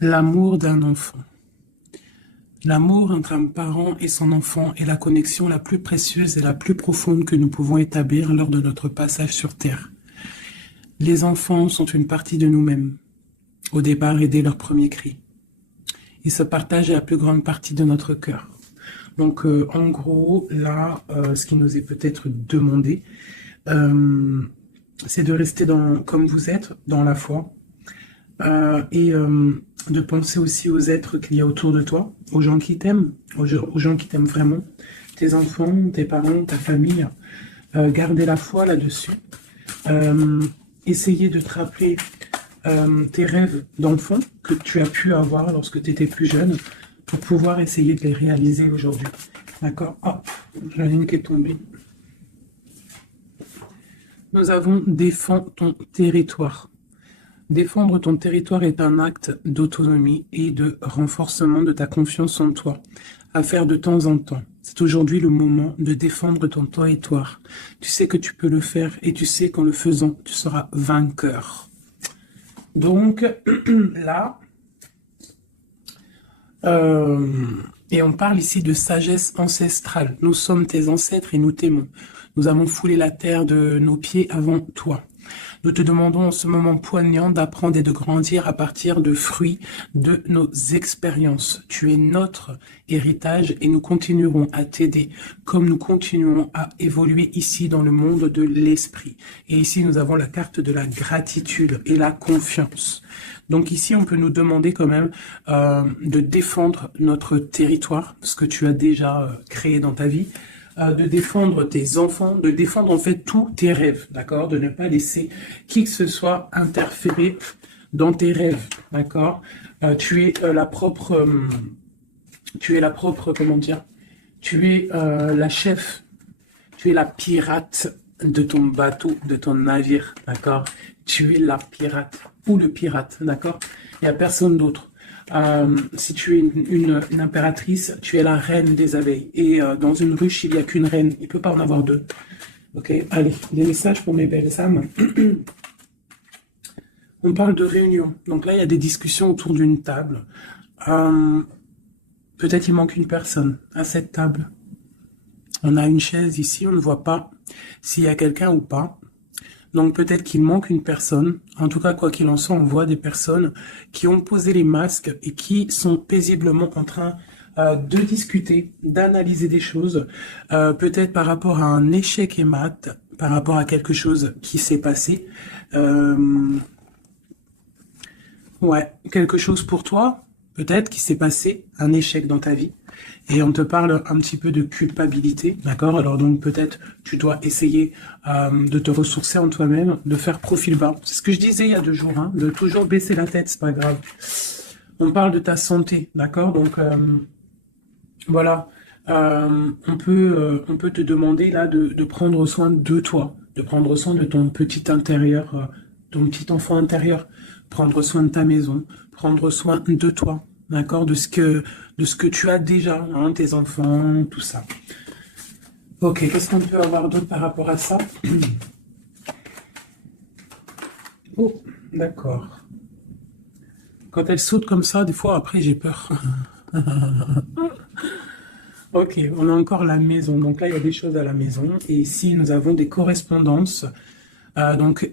L'amour d'un enfant. L'amour entre un parent et son enfant est la connexion la plus précieuse et la plus profonde que nous pouvons établir lors de notre passage sur Terre. Les enfants sont une partie de nous-mêmes, au départ et dès leur premier cri. Ils se partagent la plus grande partie de notre cœur. Donc, en gros, là, ce qui nous est peut-être demandé, c'est de rester comme vous êtes, dans la foi, et de penser aussi aux êtres qu'il y a autour de toi, aux gens qui t'aiment, aux gens qui t'aiment vraiment, tes enfants, tes parents, ta famille. Garder la foi là-dessus. Essayer de te rappeler tes rêves d'enfant que tu as pu avoir lorsque tu étais plus jeune pour pouvoir essayer de les réaliser aujourd'hui. D'accord? Hop, j'en ai une qui est tombée. Nous avons défends ton territoire. Défendre ton territoire est un acte d'autonomie et de renforcement de ta confiance en toi, à faire de temps en temps. C'est aujourd'hui le moment de défendre ton territoire. Tu sais que tu peux le faire et tu sais qu'en le faisant, tu seras vainqueur. Donc, là, et on parle ici de sagesse ancestrale. Nous sommes tes ancêtres et nous t'aimons. Nous avons foulé la terre de nos pieds avant toi. Nous te demandons en ce moment poignant d'apprendre et de grandir à partir de fruits de nos expériences. Tu es notre héritage et nous continuerons à t'aider comme nous continuons à évoluer ici dans le monde de l'esprit. Et ici, nous avons la carte de la gratitude et la confiance. Donc ici, on peut nous demander quand même de défendre notre territoire, ce que tu as déjà créé dans ta vie, de défendre tes enfants, de défendre en fait tous tes rêves, d'accord? De ne pas laisser qui que ce soit interférer dans tes rêves, d'accord? Tu es la propre, comment dire? Tu es la chef, tu es la pirate de ton bateau, de ton navire, d'accord? Tu es la pirate ou le pirate, d'accord? Il n'y a personne d'autre. Si tu es une impératrice, tu es la reine des abeilles. Et dans une ruche, il n'y a qu'une reine. Il ne peut pas en avoir deux. Ok, allez, des messages pour mes belles âmes. On parle de réunion. Donc là, il y a des discussions autour d'une table. Peut-être il manque une personne à cette table. On a une chaise ici, on ne voit pas s'il y a quelqu'un ou pas. Donc peut-être qu'il manque une personne. En tout cas, quoi qu'il en soit, on voit des personnes qui ont posé les masques et qui sont paisiblement en train de discuter, d'analyser des choses, peut-être par rapport à un échec et mat, par rapport à quelque chose qui s'est passé. Ouais, quelque chose pour toi, peut-être qui s'est passé, un échec dans ta vie. Et on te parle un petit peu de culpabilité, d'accord? Alors donc peut-être tu dois essayer de te ressourcer en toi-même, de faire profil bas. C'est ce que je disais il y a 2 jours, hein, de toujours baisser la tête, c'est pas grave. On parle de ta santé, d'accord? Donc voilà, on peut te demander là de prendre soin de toi, de prendre soin de ton petit intérieur, ton petit enfant intérieur, prendre soin de ta maison, prendre soin de toi. D'accord, de ce que tu as déjà, hein, tes enfants, tout ça. Ok, qu'est-ce qu'on peut avoir d'autre par rapport à ça? Oh, d'accord. Quand elle saute comme ça, des fois, après, j'ai peur. Ok, on a encore la maison. Donc là, il y a des choses à la maison. Et ici, nous avons des correspondances. Donc,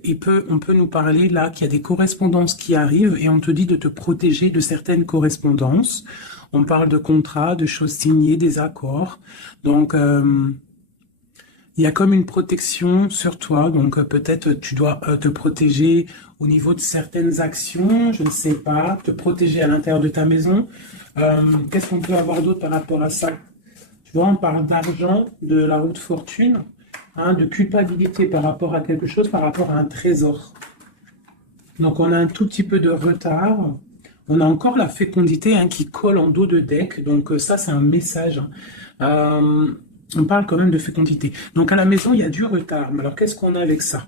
on peut nous parler là qu'il y a des correspondances qui arrivent et on te dit de te protéger de certaines correspondances. On parle de contrats, de choses signées, des accords. Donc, il y a comme une protection sur toi. Donc, peut-être tu dois te protéger au niveau de certaines actions, je ne sais pas, te protéger à l'intérieur de ta maison. Qu'est-ce qu'on peut avoir d'autre par rapport à ça? Tu vois, on parle d'argent, de la roue de fortune. Hein, de culpabilité par rapport à quelque chose, par rapport à un trésor. Donc on a un tout petit peu de retard. On a encore la fécondité hein, qui colle en dos de deck. Donc ça, c'est un message. On parle quand même de fécondité. Donc à la maison, il y a du retard. Mais alors qu'est-ce qu'on a avec ça?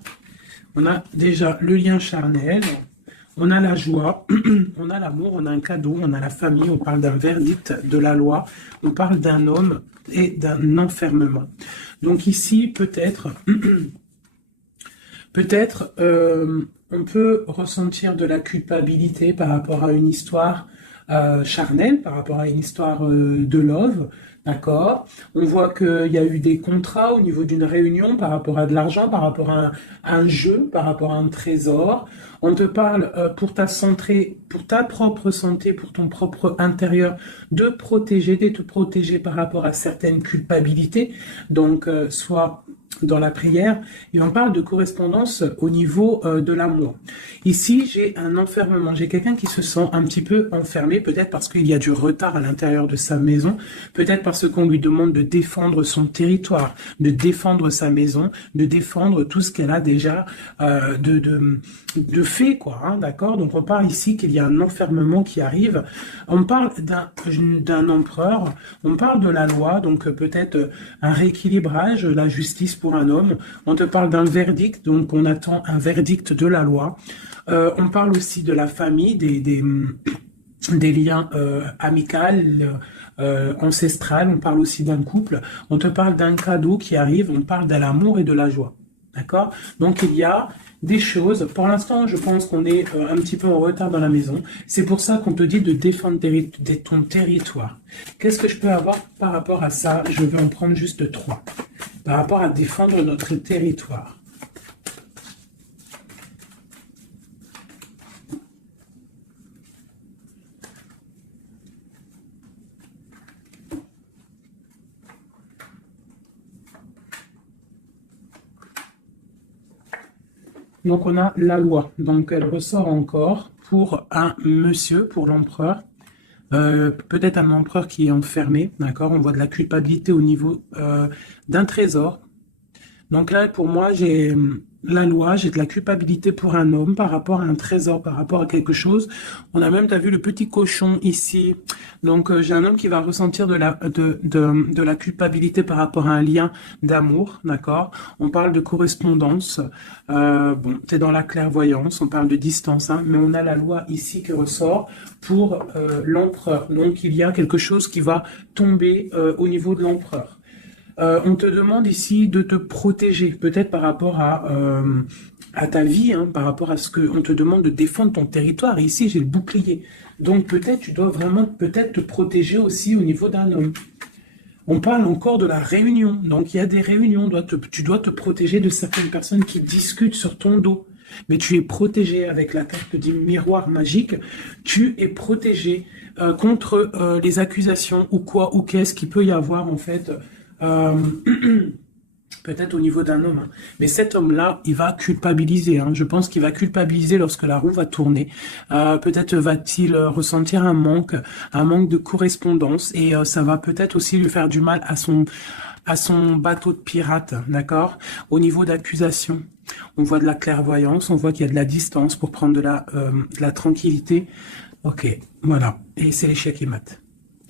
On a déjà le lien charnel. On a la joie, on a l'amour, on a un cadeau, on a la famille, on parle d'un verdict de la loi, on parle d'un homme et d'un enfermement. Donc ici, peut-être Peut-être on peut ressentir de la culpabilité par rapport à une histoire charnelle, par rapport à une histoire de love, d'accord? On voit qu'il y a eu des contrats au niveau d'une réunion par rapport à de l'argent, par rapport à un jeu, par rapport à un trésor. On te parle pour ta santé, pour ta propre santé, pour ton propre intérieur, de protéger, de te protéger par rapport à certaines culpabilités. Donc, soit dans la prière, et on parle de correspondance au niveau de l'amour. Ici, j'ai un enfermement, j'ai quelqu'un qui se sent un petit peu enfermé, peut-être parce qu'il y a du retard à l'intérieur de sa maison, peut-être parce qu'on lui demande de défendre son territoire, de défendre sa maison, de défendre tout ce qu'elle a déjà de fait, quoi, hein, d'accord? Donc on parle ici qu'il y a un enfermement qui arrive, on parle d'un empereur, on parle de la loi, donc peut-être un rééquilibrage, la justice pour un homme. On te parle d'un verdict, donc on attend un verdict de la loi. On parle aussi de la famille, des liens amicaux, ancestrales. On parle aussi d'un couple. On te parle d'un cadeau qui arrive. On parle de l'amour et de la joie. D'accord? Donc il y a des choses. Pour l'instant, je pense qu'on est un petit peu en retard dans la maison. C'est pour ça qu'on te dit de défendre ton territoire. Qu'est-ce que je peux avoir par rapport à ça? Je vais en prendre juste 3. Par rapport à défendre notre territoire. Donc on a la loi. Donc elle ressort encore pour un monsieur, pour l'empereur. Peut-être un empereur qui est enfermé, d'accord? On voit de la culpabilité au niveau d'un trésor. Donc là, pour moi, j'ai la loi, j'ai de la culpabilité pour un homme par rapport à un trésor, par rapport à quelque chose. On a même, t'as vu le petit cochon ici. Donc j'ai un homme qui va ressentir de la culpabilité par rapport à un lien d'amour, d'accord? On parle de correspondance. Bon, t'es dans la clairvoyance, on parle de distance, hein, mais on a la loi ici qui ressort pour l'empereur. Donc il y a quelque chose qui va tomber au niveau de l'empereur. On te demande ici de te protéger, peut-être par rapport à ta vie, hein, par rapport à ce que on te demande de défendre ton territoire. Et ici, j'ai le bouclier. Donc peut-être tu dois vraiment peut-être te protéger aussi au niveau d'un homme. On parle encore de la réunion. Donc il y a des réunions. Tu dois te protéger de certaines personnes qui discutent sur ton dos. Mais tu es protégé avec la carte du miroir magique. Tu es protégé contre les accusations ou quoi ou qu'est-ce qu'il peut y avoir en fait. Peut-être au niveau d'un homme, hein. Mais cet homme-là, il va culpabiliser, hein. Je pense qu'il va culpabiliser lorsque la roue va tourner. Peut-être va-t-il ressentir un manque de correspondance, et ça va peut-être aussi lui faire du mal à son bateau de pirate, d'accord? Au niveau d'accusation, on voit de la clairvoyance, on voit qu'il y a de la distance pour prendre de la tranquillité. Ok, voilà. Et c'est l'échec et mat.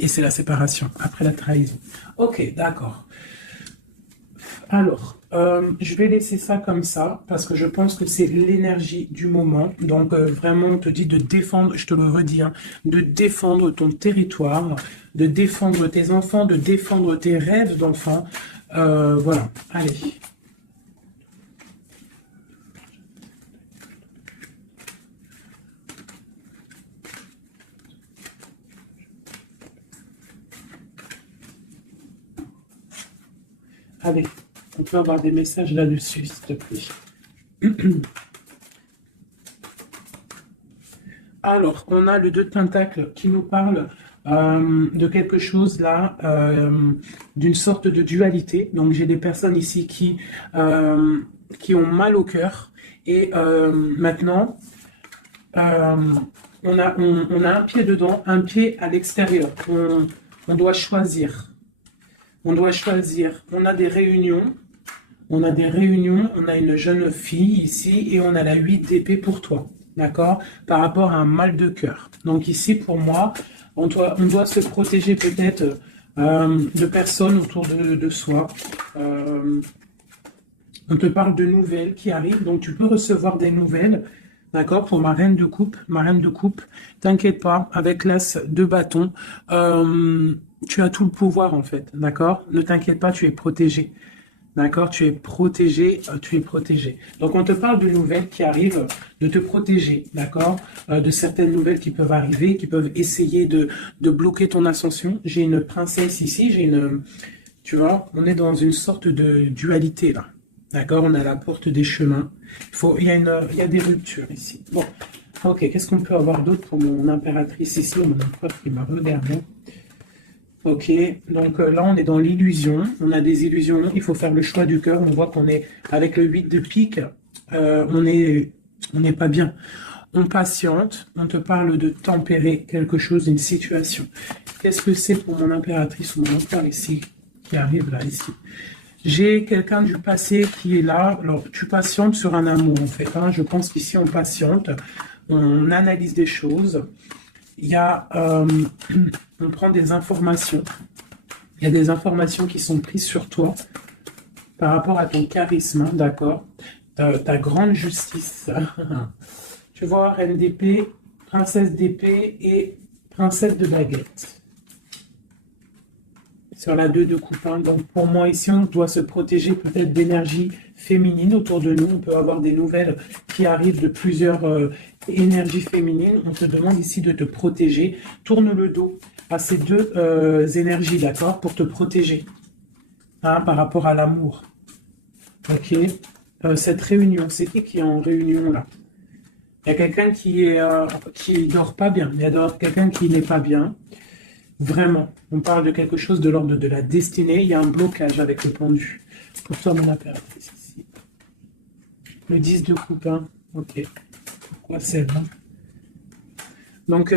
Et c'est la séparation, après la trahison. Ok, d'accord. Alors, je vais laisser ça comme ça, parce que je pense que c'est l'énergie du moment. Donc, vraiment, on te dit de défendre, je te le redis, hein, de défendre ton territoire, de défendre tes enfants, de défendre tes rêves d'enfants. Voilà, allez. Allez, on peut avoir des messages là-dessus, s'il te plaît. Alors, on a le 2 de Pentacle qui nous parle de quelque chose là, d'une sorte de dualité. Donc, j'ai des personnes ici qui ont mal au cœur. Et maintenant, on a un pied dedans, un pied à l'extérieur. On doit choisir. On doit choisir. On a des réunions. On a une jeune fille ici et on a la 8 d'épée pour toi. D'accord? Par rapport à un mal de cœur. Donc ici, pour moi, on doit se protéger peut-être de personnes autour de soi. On te parle de nouvelles qui arrivent. Donc tu peux recevoir des nouvelles. D'accord? Pour ma reine de coupe. T'inquiète pas. Avec l'as de bâton. Tu as tout le pouvoir en fait, d'accord? Ne t'inquiète pas, tu es protégé. D'accord? Tu es protégé, tu es protégé. Donc, on te parle de nouvelles qui arrivent, de te protéger, d'accord? De certaines nouvelles qui peuvent arriver, qui peuvent essayer de bloquer ton ascension. J'ai une princesse ici, tu vois, on est dans une sorte de dualité, là. D'accord? On a la porte des chemins. Il y a des ruptures ici. Bon, ok, qu'est-ce qu'on peut avoir d'autre pour mon impératrice ici, mon empereur qui m'a regardé? Ok, donc là on est dans l'illusion, on a des illusions, il faut faire le choix du cœur, on voit qu'on est avec le 8 de pique, on n'est pas bien. On patiente, on te parle de tempérer quelque chose, une situation. Qu'est-ce que c'est pour mon impératrice ou mon empereur ici, qui arrive là, ici? J'ai quelqu'un du passé qui est là, alors tu patientes sur un amour en fait, hein. Je pense qu'ici on patiente, on analyse des choses, il y a, on prend des informations. Il y a des informations qui sont prises sur toi par rapport à ton charisme, hein, d'accord? Ta grande justice. Tu vois, reine d'épée, princesse d'épée et princesse de baguette. Sur la 2 de coupe. Hein. Donc pour moi ici, on doit se protéger peut-être d'énergie féminine autour de nous. On peut avoir des nouvelles qui arrivent de plusieurs énergies féminines. On te demande ici de te protéger. Tourne le dos à ces deux énergies, d'accord, pour te protéger, hein, par rapport à l'amour. Ok. Cette réunion, c'est qui est en réunion là? Il y a quelqu'un qui dort pas bien. Il y a quelqu'un qui n'est pas bien. Vraiment, on parle de quelque chose de l'ordre de la destinée. Il y a un blocage avec le pendu. Pour toi, mon impératrice ici. Le 10 de coupe, hein. Ok. Pourquoi c'est là? Donc,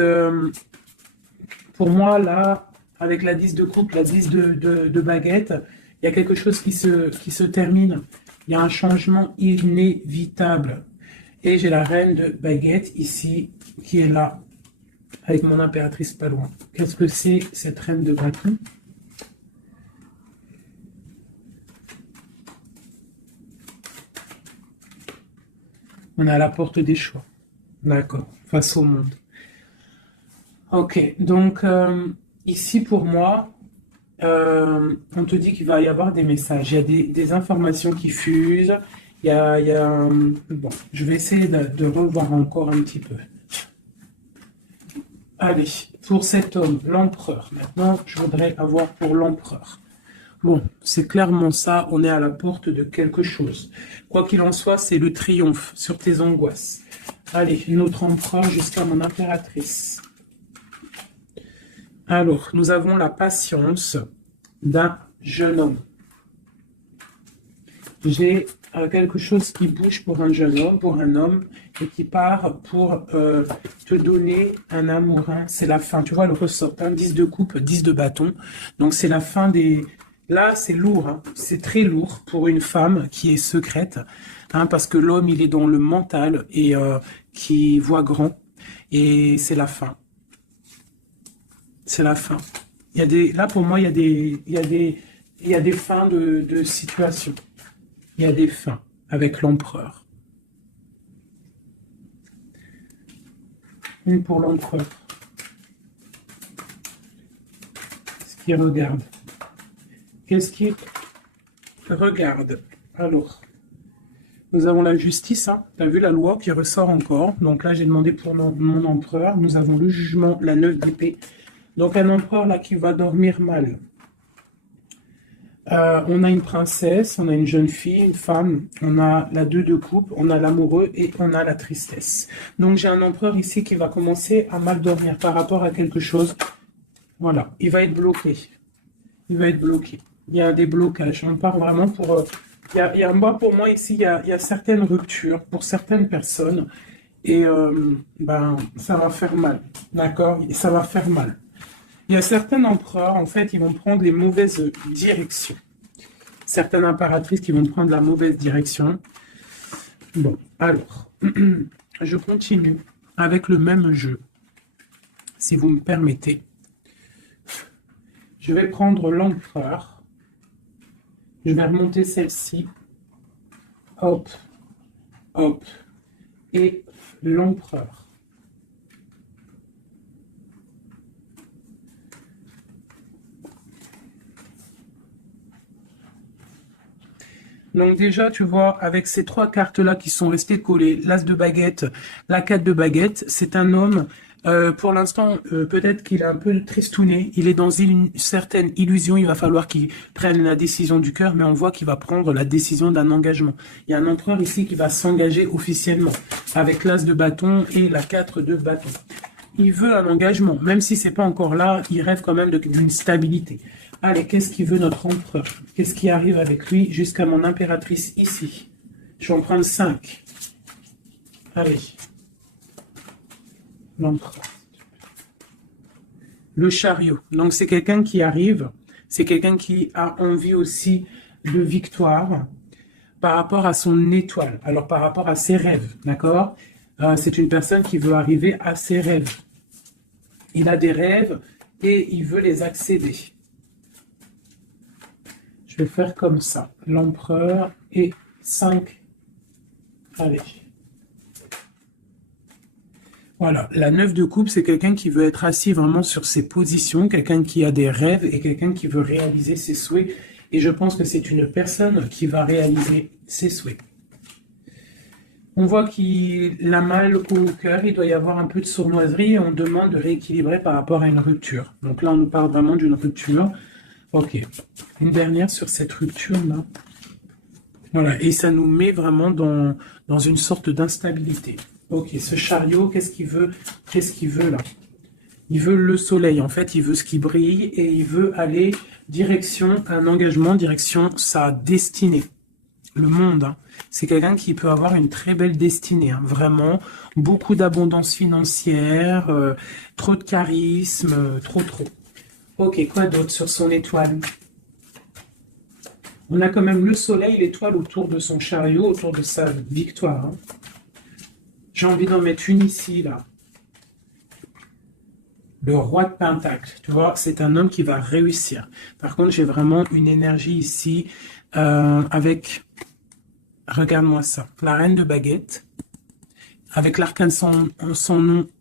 pour moi, là, avec la 10 de coupe, la 10 de baguette, il y a quelque chose qui se termine. Il y a un changement inévitable. Et j'ai la reine de baguette ici, qui est là, avec mon impératrice pas loin. Qu'est-ce que c'est cette reine de bâton? On est à la porte des choix. D'accord, face au monde. Ok, donc ici pour moi, on te dit qu'il va y avoir des messages. Il y a des informations qui fusent. Bon, je vais essayer de revoir encore un petit peu. Allez, pour cet homme, l'empereur. Maintenant, je voudrais avoir pour l'empereur. Bon, c'est clairement ça, on est à la porte de quelque chose. Quoi qu'il en soit, c'est le triomphe sur tes angoisses. Allez, notre empereur jusqu'à mon impératrice. Alors, nous avons la patience d'un jeune homme. J'ai quelque chose qui bouge pour un jeune homme, pour un homme, et qui part pour te donner un amour. Hein. C'est la fin. Tu vois le ressort, hein, 10 de coupe, 10 de bâton. Donc c'est la fin des... Là, c'est lourd. Hein. C'est très lourd pour une femme qui est secrète. Hein, parce que l'homme, il est dans le mental et qui voit grand. Et c'est la fin. C'est la fin. Il y a des, là, pour moi, il y a des fins de situation. Il y a des fins avec l'empereur. Une pour l'empereur. Qu'est-ce qu'il regarde? Qu'est-ce qu'il regarde? Alors, nous avons la justice. Hein. Tu as vu la loi qui ressort encore. Donc là, j'ai demandé pour mon empereur. Nous avons le jugement, la 9 d'épée. Donc un empereur là qui va dormir mal. On a une princesse, on a une jeune fille, une femme, on a la 2 de coupe, on a l'amoureux et on a la tristesse. Donc j'ai un empereur ici qui va commencer à mal dormir par rapport à quelque chose. Voilà, il va être bloqué. Il va être bloqué. Il y a des blocages. On part vraiment pour... moi, pour moi, ici, il y a certaines ruptures pour certaines personnes. Et ça va faire mal. D'accord? Ça va faire mal. Il y a certains empereurs, en fait, ils vont prendre les mauvaises directions. Certaines impératrices qui vont prendre la mauvaise direction. Bon, alors, je continue avec le même jeu, si vous me permettez. Je vais prendre l'empereur. Je vais remonter celle-ci. Hop, hop. Et l'empereur. Donc déjà, tu vois, avec ces trois cartes-là qui sont restées collées, l'as de baguette, la 4 de baguette, c'est un homme, pour l'instant, peut-être qu'il est un peu tristouné, il est dans une certaine illusion, il va falloir qu'il prenne la décision du cœur, mais on voit qu'il va prendre la décision d'un engagement. Il y a un empereur ici qui va s'engager officiellement, avec l'as de bâton et la 4 de bâton. Il veut un engagement, même si c'est pas encore là, il rêve quand même d'une stabilité. Allez, qu'est-ce qu'il veut notre empereur? Qu'est-ce qui arrive avec lui jusqu'à mon impératrice ici? Je vais en prendre 5. Allez. L'empereur. Le chariot. Donc c'est quelqu'un qui arrive, c'est quelqu'un qui a envie aussi de victoire par rapport à son étoile, alors par rapport à ses rêves, d'accord? C'est une personne qui veut arriver à ses rêves. Il a des rêves et il veut les accéder. Je vais faire comme ça. L'empereur et 5. Allez. Voilà. La 9 de coupe, c'est quelqu'un qui veut être assis vraiment sur ses positions, quelqu'un qui a des rêves et quelqu'un qui veut réaliser ses souhaits. Et je pense que c'est une personne qui va réaliser ses souhaits. On voit qu'il a mal au cœur, il doit y avoir un peu de sournoiserie et on demande de rééquilibrer par rapport à une rupture. Donc là, on nous parle vraiment d'une rupture. Ok. Une dernière sur cette rupture-là. Voilà. Et ça nous met vraiment dans une sorte d'instabilité. Ok. Ce chariot, qu'est-ce qu'il veut? Qu'est-ce qu'il veut là? Il veut le soleil. En fait, il veut ce qui brille et il veut aller direction un engagement, direction sa destinée. Le monde, hein. C'est quelqu'un qui peut avoir une très belle destinée, hein. Vraiment, beaucoup d'abondance financière, trop de charisme, trop. Ok, quoi d'autre sur son étoile? On a quand même le soleil, l'étoile autour de son chariot, autour de sa victoire, hein. J'ai envie d'en mettre une ici, là. Le roi de Pentacle, tu vois, c'est un homme qui va réussir. Par contre, j'ai vraiment une énergie ici avec... Regarde-moi ça. La reine de baguette, avec l'arcane son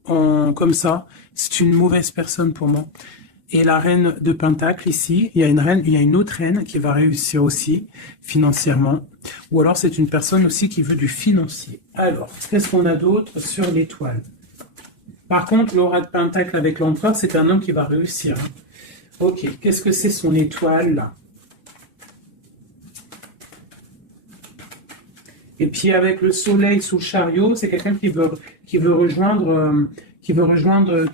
nom comme ça, c'est une mauvaise personne pour moi. Et la reine de pentacle ici, il y a une autre reine qui va réussir aussi financièrement. Ou alors c'est une personne aussi qui veut du financier. Alors, qu'est-ce qu'on a d'autre sur l'étoile? Par contre, l'aura de pentacle avec l'empereur, c'est un homme qui va réussir. Ok, qu'est-ce que c'est son étoile là? Et puis avec le soleil sous le chariot, c'est quelqu'un qui veut rejoindre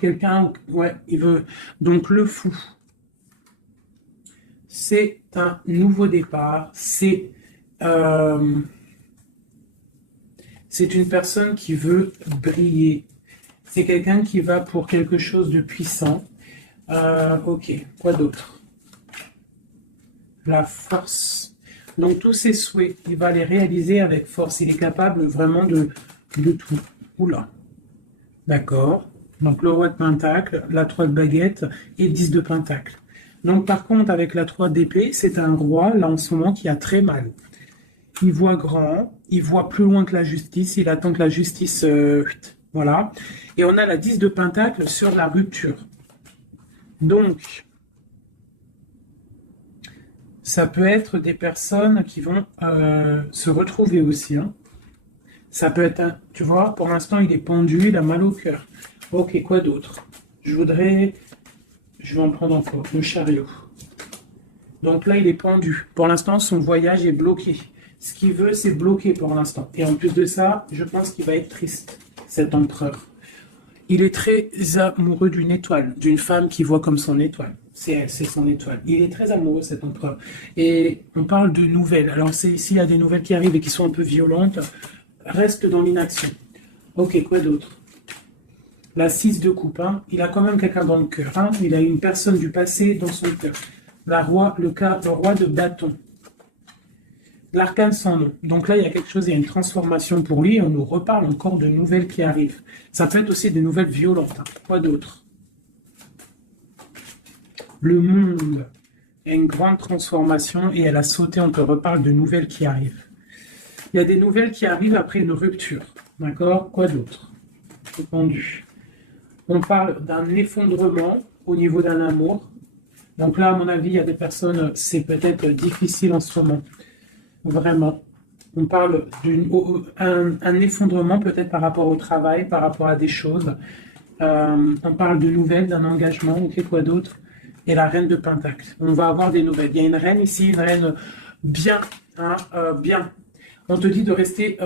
quelqu'un. Ouais, il veut donc le fou. C'est un nouveau départ. C'est une personne qui veut briller. C'est quelqu'un qui va pour quelque chose de puissant. Ok, quoi d'autre? La force. Donc tous ses souhaits, il va les réaliser avec force. Il est capable vraiment de tout. Oula. D'accord. Donc le roi de pentacle, la 3 de baguette et le 10 de pentacle. Donc par contre, avec la 3 d'épée, c'est un roi, là en ce moment, qui a très mal. Il voit grand, il voit plus loin que la justice, il attend que la justice... voilà. Et on a la 10 de pentacle sur la rupture. Donc... ça peut être des personnes qui vont se retrouver aussi, hein. Ça peut être, tu vois, pour l'instant, il est pendu, il a mal au cœur. Ok, quoi d'autre? Je vais en prendre encore, le chariot. Donc là, il est pendu. Pour l'instant, son voyage est bloqué. Ce qu'il veut, c'est bloquer pour l'instant. Et en plus de ça, je pense qu'il va être triste, cet empereur. Il est très amoureux d'une étoile, d'une femme qu'il voit comme son étoile. C'est son étoile. Il est très amoureux, cet empereur. Et on parle de nouvelles. Alors, s'il y a des nouvelles qui arrivent et qui sont un peu violentes, reste dans l'inaction. Ok, quoi d'autre? La 6 de coupe, hein. Il a quand même quelqu'un dans le cœur, hein. Il a une personne du passé dans son cœur. Le roi de bâton. L'arcane sans nom. Donc là, il y a quelque chose, il y a une transformation pour lui et on nous reparle encore de nouvelles qui arrivent. Ça peut être aussi des nouvelles violentes, hein. Quoi d'autre? Le monde. Il y a une grande transformation et elle a sauté, on te reparle de nouvelles qui arrivent. Il y a des nouvelles qui arrivent après une rupture. D'accord? Quoi d'autre? Pendu. On parle d'un effondrement au niveau d'un amour. Donc là, à mon avis, il y a des personnes, c'est peut-être difficile en ce moment. Vraiment. On parle d'un effondrement peut-être par rapport au travail, par rapport à des choses. On parle de nouvelles, d'un engagement, ok, quoi d'autre? Et la reine de Pentacle. On va avoir des nouvelles. Il y a une reine ici, une reine bien, hein, bien. On te dit de rester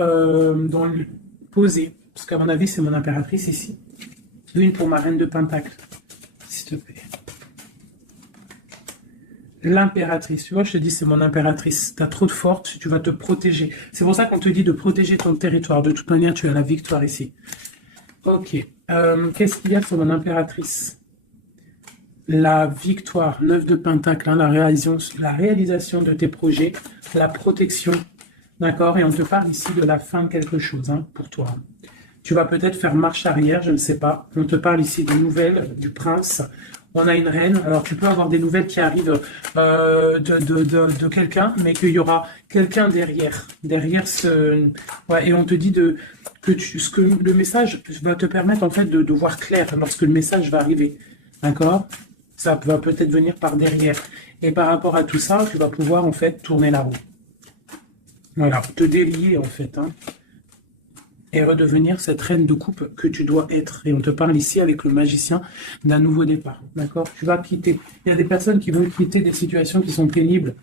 posé, parce qu'à mon avis, c'est mon impératrice ici. Une pour ma reine de Pentacle, s'il te plaît. L'impératrice, tu vois, je te dis, c'est mon impératrice. Tu as trop de force, tu vas te protéger. C'est pour ça qu'on te dit de protéger ton territoire. De toute manière, tu as la victoire ici. Ok. Qu'est-ce qu'il y a sur mon impératrice? La victoire, 9 de Pentacle, hein, la réalisation de tes projets, la protection. D'accord? Et on te parle ici de la fin de quelque chose, hein, pour toi. Tu vas peut-être faire marche arrière, je ne sais pas. On te parle ici de nouvelles, du prince. On a une reine. Alors, tu peux avoir des nouvelles qui arrivent de quelqu'un, mais qu'il y aura quelqu'un derrière. Derrière ce... Ouais, et on te dit que le message va te permettre, en fait, de voir clair lorsque le message va arriver. D'accord? Ça va peut-être venir par derrière. Et par rapport à tout ça, tu vas pouvoir, en fait, tourner la roue. Voilà, te délier, en fait, hein, et redevenir cette reine de coupe que tu dois être. Et on te parle ici avec le magicien d'un nouveau départ. D'accord? Tu vas quitter. Il y a des personnes qui vont quitter des situations qui sont pénibles,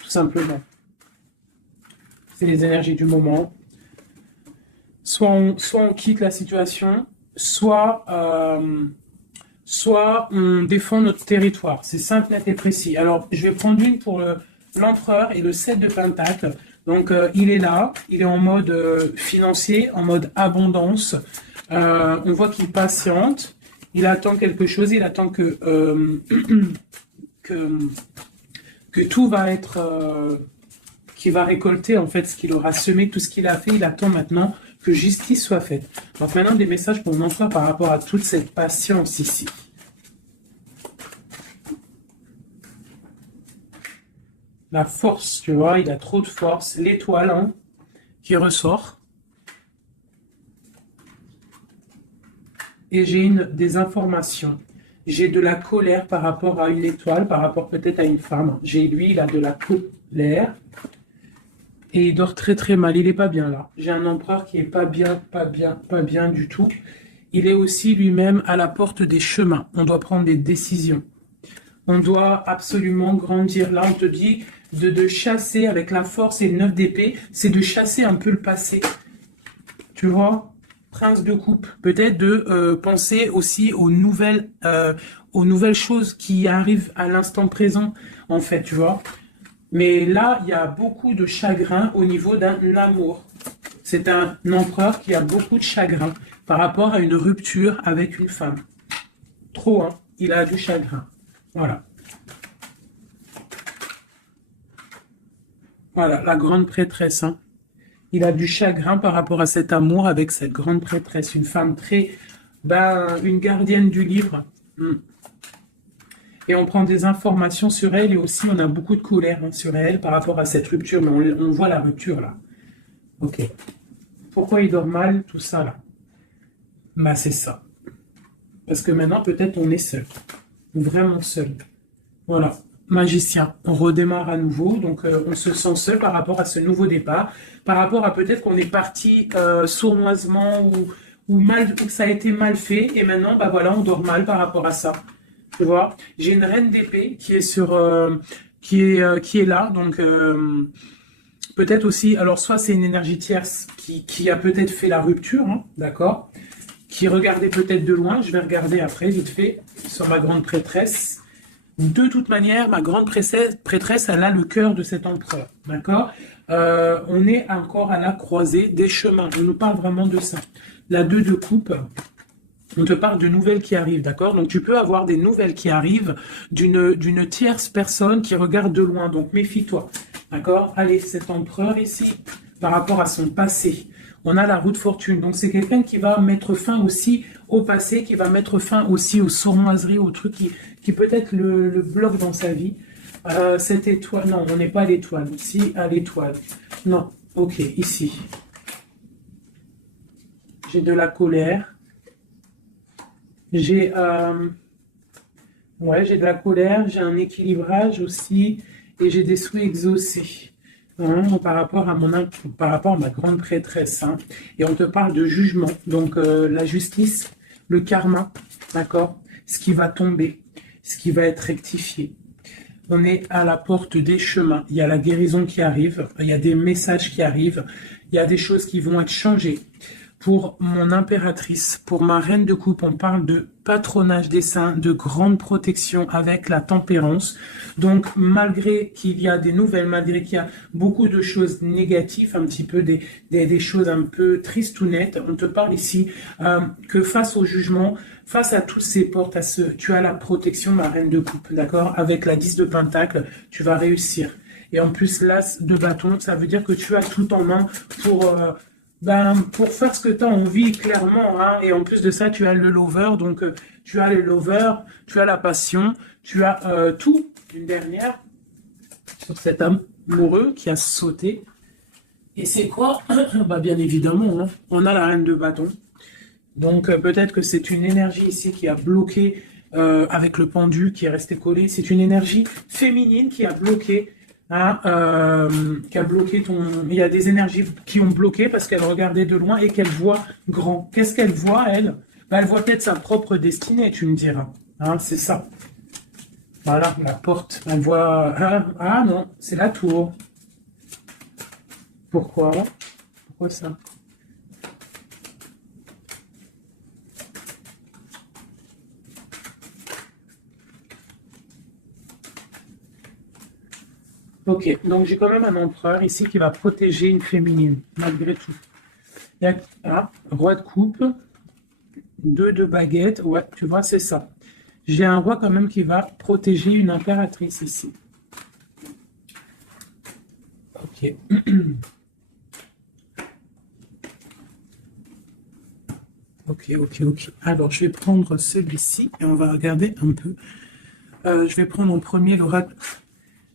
tout simplement. C'est les énergies du moment. Soit on quitte la situation, soit on défend notre territoire. C'est simple, net et précis. Alors, je vais prendre une pour l'empereur et le 7 de Pentacle. Donc, il est là, il est en mode financier, en mode abondance. On voit qu'il patiente, il attend quelque chose, il attend que tout va être... qu'il va récolter en fait ce qu'il aura semé, tout ce qu'il a fait. Il attend maintenant que justice soit faite. Donc maintenant, des messages pour mon emploi par rapport à toute cette patience ici. La force, tu vois, il a trop de force. L'étoile, hein, qui ressort. Et j'ai des informations. J'ai de la colère par rapport à une étoile, par rapport peut-être à une femme. Lui, il a de la colère. Et il dort très très mal. Il est pas bien là. J'ai un empereur qui est pas bien du tout. Il est aussi lui-même à la porte des chemins. On doit prendre des décisions. On doit absolument grandir. Là, on te dit de chasser avec la force et le 9 d'épée. C'est de chasser un peu le passé. Tu vois? Prince de coupe. Peut-être de penser aussi aux nouvelles choses qui arrivent à l'instant présent, en fait, tu vois? Mais là, il y a beaucoup de chagrin au niveau d'un amour. C'est un empereur qui a beaucoup de chagrin par rapport à une rupture avec une femme. Trop, hein? Il a du chagrin. Voilà. Voilà, la grande prêtresse, hein. Il a du chagrin par rapport à cet amour avec cette grande prêtresse. Une femme très... une gardienne du livre. Et on prend des informations sur elle et aussi on a beaucoup de colère, hein, sur elle par rapport à cette rupture. Mais on voit la rupture là. Ok. Pourquoi il dort mal, tout ça là? Bah c'est ça. Parce que maintenant peut-être on est seul. Vraiment seul. Voilà. Magicien. On redémarre à nouveau. Donc on se sent seul par rapport à ce nouveau départ. Par rapport à peut-être qu'on est parti sournoisement ou ça a été mal fait. Et maintenant, bah voilà, on dort mal par rapport à ça. Tu vois, j'ai une reine d'épée qui est qui est là, donc peut-être aussi, alors soit c'est une énergie tierce qui a peut-être fait la rupture, hein, d'accord, qui regardait peut-être de loin. Je vais regarder après vite fait sur ma grande prêtresse. De toute manière, ma grande prêtresse, elle a le cœur de cet empereur, d'accord. On est encore à la croisée des chemins. On nous parle vraiment de ça. La 2 de coupe. On te parle de nouvelles qui arrivent, d'accord? Donc tu peux avoir des nouvelles qui arrivent d'une tierce personne qui regarde de loin, donc méfie-toi, d'accord? Allez, cet empereur ici, par rapport à son passé, on a la roue de fortune, donc c'est quelqu'un qui va mettre fin aussi au passé, qui va mettre fin aussi aux sournoiseries, aux trucs qui peut-être le bloquent dans sa vie. Cette étoile, non, on n'est pas à l'étoile, ici, à l'étoile. Non, ok, ici. J'ai de la colère. J'ai de la colère, j'ai un équilibrage aussi, et j'ai des souhaits exaucés. hein, par rapport à ma grande prêtresse. Hein. Et on te parle de jugement. Donc, la justice, le karma, d'accord? Ce qui va tomber, ce qui va être rectifié. On est à la porte des chemins. Il y a la guérison qui arrive, il y a des messages qui arrivent, il y a des choses qui vont être changées. Pour mon impératrice, pour ma reine de coupe, on parle de patronage des saints, de grande protection avec la tempérance. Donc, malgré qu'il y a des nouvelles, malgré qu'il y a beaucoup de choses négatives, un petit peu des choses un peu tristounettes, on te parle ici que face au jugement, face à toutes ces portes, tu as la protection, ma reine de coupe, d'accord? Avec la 10 de pentacle, tu vas réussir. Et en plus, l'as de bâton, ça veut dire que tu as tout en main pour faire ce que tu as envie, clairement. Hein. Et en plus de ça, tu as le lover. Donc, tu as le lover, tu as la passion, tu as tout. Une dernière sur cet amoureux qui a sauté. Et c'est quoi? Bah, bien évidemment, hein, on a la reine de bâton. Donc, peut-être que c'est une énergie ici qui a bloqué avec le pendu qui est resté collé. C'est une énergie féminine qui a bloqué. Hein, qui a bloqué ton... Il y a des énergies qui ont bloqué parce qu'elle regardait de loin et qu'elle voit grand. Qu'est-ce qu'elle voit, elle? Ben, elle voit peut-être sa propre destinée, tu me diras. Hein, c'est ça. Voilà, la porte. Elle voit... Ah non, c'est la tour. Pourquoi? Pourquoi ça? Ok, donc j'ai quand même un empereur ici qui va protéger une féminine, malgré tout. Il y a, roi de coupe, 2 de baguette, ouais, tu vois, c'est ça. J'ai un roi quand même qui va protéger une impératrice ici. Ok. Ok. Alors, je vais prendre celui-ci et on va regarder un peu. Je vais prendre en premier l'oracle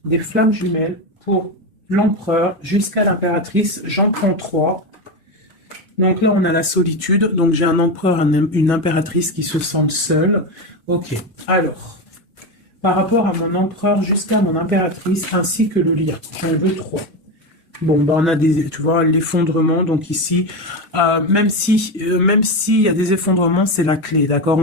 des flammes jumelles pour l'empereur jusqu'à l'impératrice. J'en prends 3. Donc là, on a la solitude. Donc j'ai un empereur, une impératrice qui se sentent seuls. Ok. Alors, par rapport à mon empereur jusqu'à mon impératrice, ainsi que le lien, j'en veux 3. Bon, ben on a tu vois, l'effondrement. Donc ici, même s'il y a des effondrements, c'est la clé, d'accord.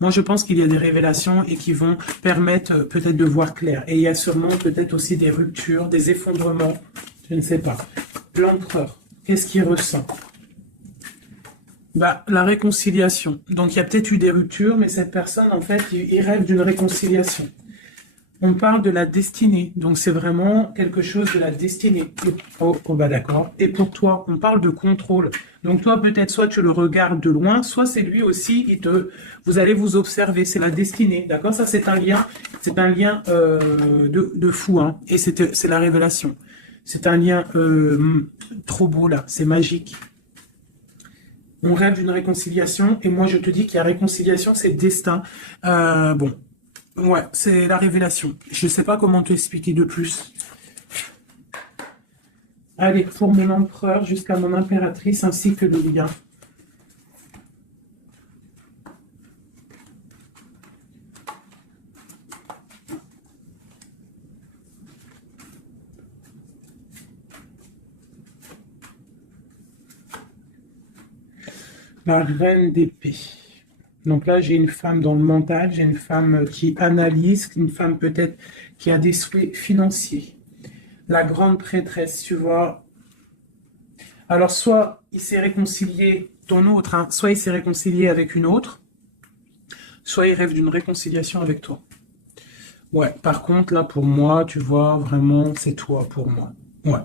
Moi, je pense qu'il y a des révélations et qui vont permettre peut-être de voir clair. Et il y a sûrement peut-être aussi des ruptures, des effondrements. Je ne sais pas. L'empereur, qu'est-ce qu'il ressent? Bah, la réconciliation. Donc, il y a peut-être eu des ruptures, mais cette personne, en fait, il rêve d'une réconciliation. On parle de la destinée, donc c'est vraiment quelque chose de la destinée. Oh, bah d'accord. Et pour toi, on parle de contrôle. Donc toi, peut-être soit tu le regardes de loin, soit c'est lui aussi, vous allez vous observer. C'est la destinée, d'accord? Ça, c'est un lien de fou, hein. Et c'est la révélation. C'est un lien trop beau là, c'est magique. On rêve d'une réconciliation, et moi je te dis qu'il y a réconciliation, c'est destin. Bon. Ouais, c'est la révélation. Je ne sais pas comment te expliquer de plus. Allez, pour mon empereur jusqu'à mon impératrice ainsi que le lien. La reine d'épée. Donc là, j'ai une femme dans le mental, j'ai une femme qui analyse, une femme peut-être qui a des souhaits financiers. La grande prêtresse, tu vois. Alors, soit il s'est réconcilié, ton autre, hein, soit il s'est réconcilié avec une autre, soit il rêve d'une réconciliation avec toi. Ouais, par contre, là, pour moi, tu vois, vraiment, c'est toi pour moi. Ouais,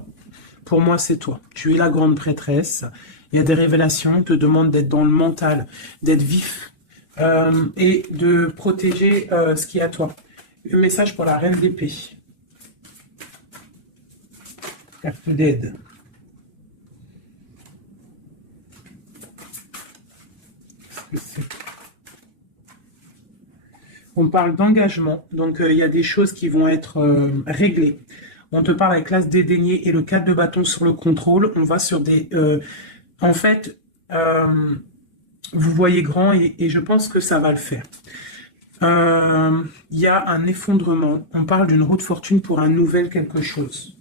pour moi, c'est toi. Tu es la grande prêtresse. Il y a des révélations, on te demande d'être dans le mental, d'être vif. Et de protéger ce qui est à toi. Un message pour la reine d'épée. Carte d'aide. On parle d'engagement, donc il y a des choses qui vont être réglées. On te parle avec l'as dédaigné et le 4 de bâton sur le contrôle. On va sur des... en fait... vous voyez grand et je pense que ça va le faire. Il y a un effondrement. On parle d'une roue de fortune pour un nouvel quelque chose.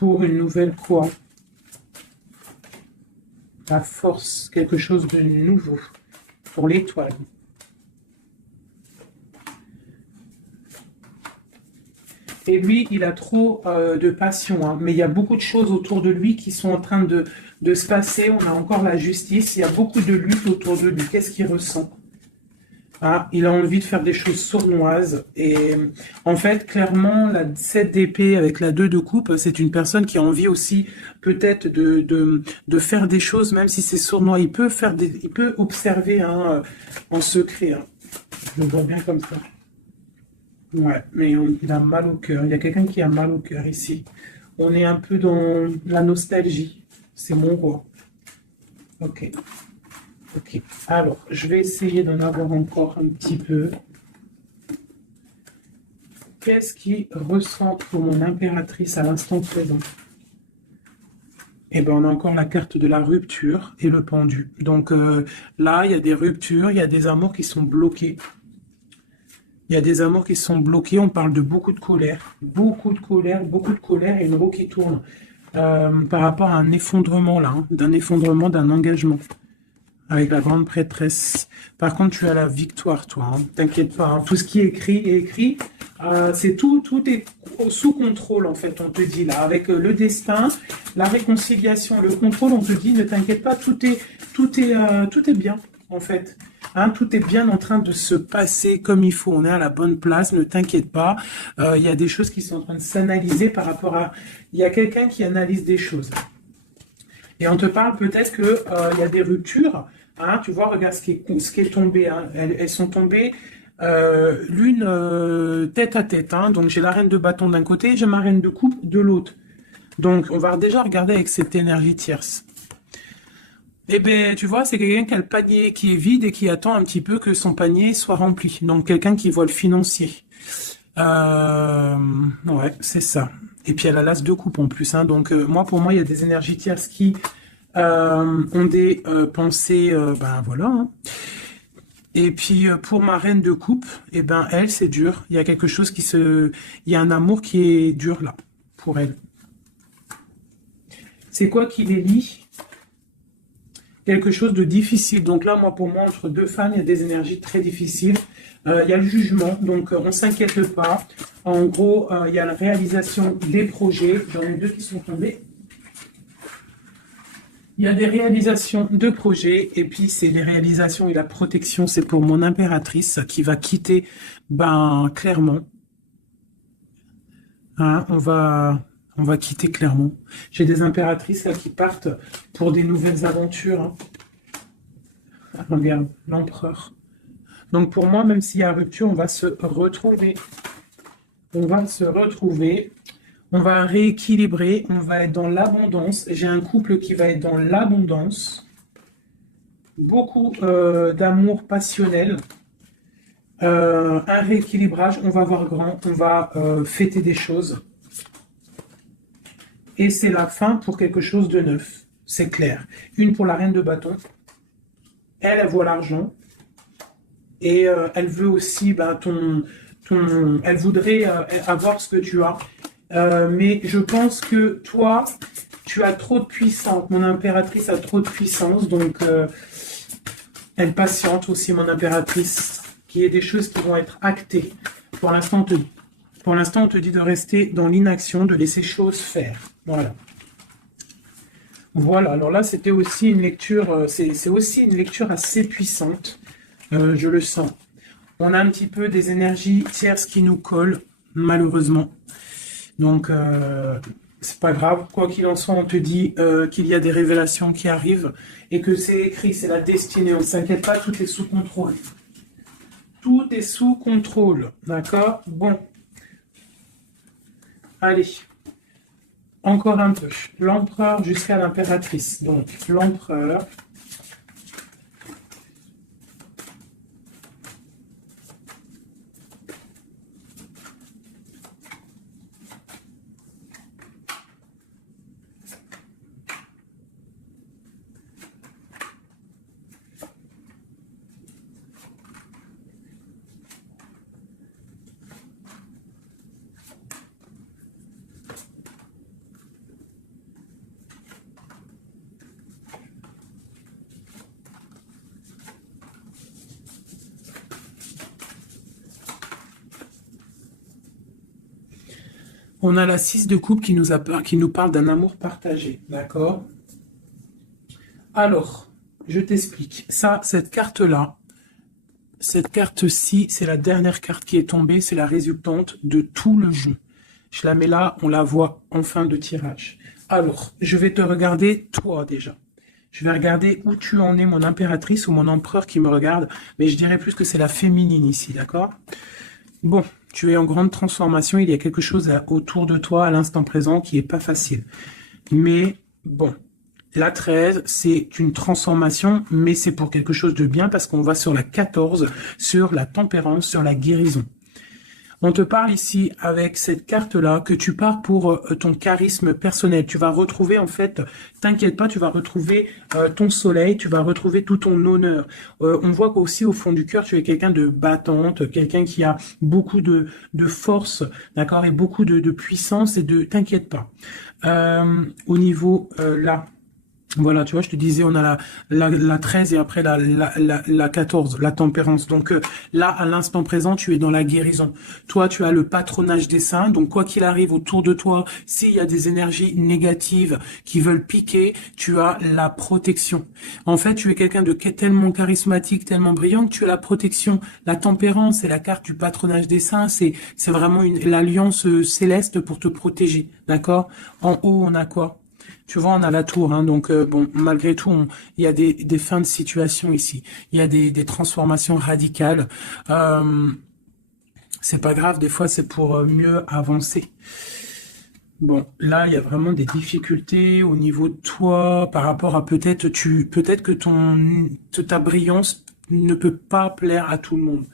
pour une nouvelle quoi? La force, quelque chose de nouveau pour l'étoile. Et lui, il a trop de passion, hein. Mais il y a beaucoup de choses autour de lui qui sont en train de se passer. On a encore la justice, il y a beaucoup de lutte autour de lui. Qu'est-ce qu'il ressent? Ah, il a envie de faire des choses sournoises. Et en fait, clairement, la 7 d'épée avec la 2 de coupe, c'est une personne qui a envie aussi peut-être de faire des choses, même si c'est sournois. Il peut observer, hein, en secret, hein. Je le vois bien comme ça. Ouais, mais il a mal au cœur. Il y a quelqu'un qui a mal au cœur ici. On est un peu dans la nostalgie. C'est mon roi. Ok. Ok. Alors, je vais essayer d'en avoir encore un petit peu. Qu'est-ce qui ressent pour mon impératrice à l'instant présent? Eh bien, on a encore la carte de la rupture et le pendu. Donc là, il y a des ruptures, il y a des amours qui sont bloqués. Il y a des amours qui sont bloqués. On parle de beaucoup de colère. Beaucoup de colère et une roue qui tourne. Par rapport à un effondrement, là, hein, d'un effondrement, d'un engagement. Avec la grande prêtresse. Par contre, tu as la victoire, toi. Hein. T'inquiète pas. Hein. Tout ce qui est écrit. C'est tout est sous contrôle, en fait, on te dit là. Avec le destin, la réconciliation, le contrôle, on te dit, ne t'inquiète pas, tout est bien, en fait. Hein, tout est bien en train de se passer comme il faut. On est à la bonne place, ne t'inquiète pas. Il y a des choses qui sont en train de s'analyser par rapport à... Il y a quelqu'un qui analyse des choses. Et on te parle peut-être que y a des ruptures. Hein, tu vois, regarde ce qui est tombé. Hein. Elles sont tombées l'une tête à tête. Hein. Donc j'ai la reine de bâton d'un côté, j'ai ma reine de coupe de l'autre. Donc on va déjà regarder avec cette énergie tierce. Eh bien, tu vois, c'est quelqu'un qui a le panier qui est vide et qui attend un petit peu que son panier soit rempli. Donc quelqu'un qui voit le financier. Ouais, c'est ça. Et puis elle a l'as de coupe en plus. Hein. Donc pour moi, il y a des énergies tierces qui ont des pensées, ben voilà. Hein. Et puis pour ma reine de coupe, eh ben elle, c'est dur. Il y a quelque chose il y a un amour qui est dur là pour elle. C'est quoi qui les lie? Quelque chose de difficile. Donc là, pour moi, entre deux femmes, il y a des énergies très difficiles. Il y a le jugement, donc on ne s'inquiète pas. En gros, il y a la réalisation des projets. J'en ai deux qui sont tombés. Il y a des réalisations de projets, et puis c'est les réalisations et la protection, c'est pour mon impératrice qui va quitter, ben clairement. Hein, on va quitter clairement. J'ai des impératrices là, qui partent pour des nouvelles aventures. Hein. Regarde, l'empereur. Donc pour moi, même s'il y a rupture, on va se retrouver. On va se retrouver. On va rééquilibrer. On va être dans l'abondance. J'ai un couple qui va être dans l'abondance. Beaucoup d'amour passionnel. Un rééquilibrage. On va voir grand. On va fêter des choses. Et c'est la fin pour quelque chose de neuf. C'est clair. Une pour la reine de bâton. Elle voit l'argent. Et elle veut aussi elle voudrait avoir ce que tu as. Mais je pense que toi, tu as trop de puissance. Mon impératrice a trop de puissance, donc elle patiente aussi, mon impératrice, qu'il y ait des choses qui vont être actées. Pour l'instant, on te dit de rester dans l'inaction, de laisser choses faire. Voilà. Voilà, alors là, c'était aussi une lecture, c'est aussi une lecture assez puissante. Je le sens. On a un petit peu des énergies tierces qui nous collent, malheureusement. Donc, c'est pas grave. Quoi qu'il en soit, on te dit qu'il y a des révélations qui arrivent et que c'est écrit, c'est la destinée. On ne s'inquiète pas, tout est sous contrôle. Tout est sous contrôle. D'accord? Bon. Allez. Encore un peu. L'empereur jusqu'à l'impératrice. Donc, l'empereur... On a la 6 de coupe qui nous parle d'un amour partagé, d'accord? Alors, je t'explique. Ça, cette carte-là, cette carte-ci, c'est la dernière carte qui est tombée, c'est la résultante de tout le jeu. Je la mets là, on la voit en fin de tirage. Alors, je vais te regarder toi déjà. Je vais regarder où tu en es, mon impératrice ou mon empereur qui me regarde, mais je dirais plus que c'est la féminine ici, d'accord? Bon, tu es en grande transformation, il y a quelque chose autour de toi à l'instant présent qui est pas facile. Mais bon, la 13, c'est une transformation, mais c'est pour quelque chose de bien parce qu'on va sur la 14, sur la tempérance, sur la guérison. On te parle ici avec cette carte-là que tu pars pour ton charisme personnel. Tu vas retrouver en fait, t'inquiète pas, tu vas retrouver ton soleil, tu vas retrouver tout ton honneur. On voit qu'aussi au fond du cœur, tu es quelqu'un de battante, quelqu'un qui a beaucoup de force, d'accord, et beaucoup de puissance et de... T'inquiète pas. Au niveau là... Voilà, tu vois, je te disais, on a la 13 et après la 14, la tempérance. Donc là, à l'instant présent, tu es dans la guérison. Toi, tu as le patronage des saints. Donc, quoi qu'il arrive autour de toi, s'il y a des énergies négatives qui veulent piquer, tu as la protection. En fait, tu es quelqu'un de tellement charismatique, tellement brillant que tu as la protection. La tempérance, c'est la carte du patronage des saints. C'est vraiment l'alliance céleste pour te protéger. D'accord? En haut, on a quoi? Tu vois, on a la tour, hein, donc bon, malgré tout, il y a des fins de situation ici. Il y a des transformations radicales. C'est pas grave, des fois c'est pour mieux avancer. Bon, là, il y a vraiment des difficultés au niveau de toi par rapport à peut-être que ta brillance ne peut pas plaire à tout le monde.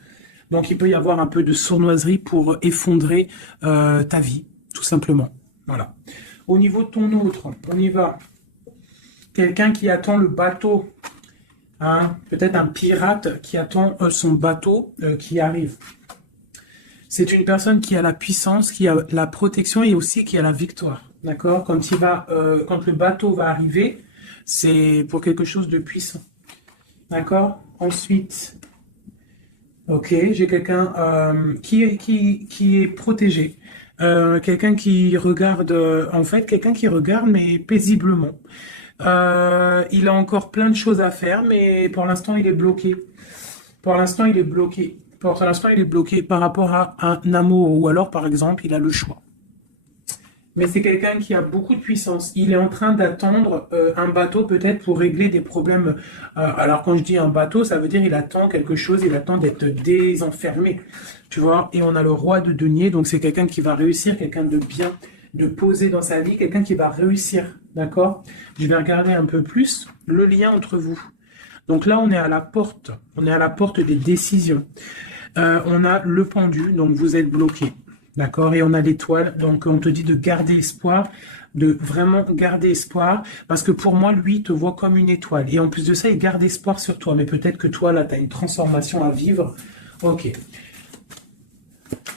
Donc, il peut y avoir un peu de sournoiserie pour effondrer ta vie, tout simplement. Voilà. Au niveau de ton autre, on y va. Quelqu'un qui attend le bateau. Hein, peut-être un pirate qui attend son bateau qui arrive. C'est une personne qui a la puissance, qui a la protection et aussi qui a la victoire. D'accord? Quand le bateau va arriver, c'est pour quelque chose de puissant. D'accord? Ensuite, ok, j'ai quelqu'un qui est protégé. Quelqu'un qui regarde, quelqu'un qui regarde, mais paisiblement. Il a encore plein de choses à faire, mais pour l'instant, il est bloqué. Pour l'instant, il est bloqué. Pour l'instant, il est bloqué par rapport à un amour, ou alors, par exemple, il a le choix. Mais c'est quelqu'un qui a beaucoup de puissance. Il est en train d'attendre un bateau peut-être pour régler des problèmes. Alors quand je dis un bateau, ça veut dire il attend quelque chose, il attend d'être désenfermé. Tu vois, et on a le roi de denier, donc c'est quelqu'un qui va réussir, quelqu'un de bien, de posé dans sa vie, quelqu'un qui va réussir. D'accord? Je vais regarder un peu plus le lien entre vous. Donc là, on est à la porte. On est à la porte des décisions. On a le pendu, donc vous êtes bloqué. D'accord? Et on a l'étoile, donc on te dit de garder espoir, de vraiment garder espoir, parce que pour moi, lui, il te voit comme une étoile. Et en plus de ça, il garde espoir sur toi. Mais peut-être que toi, là, tu as une transformation à vivre. Ok.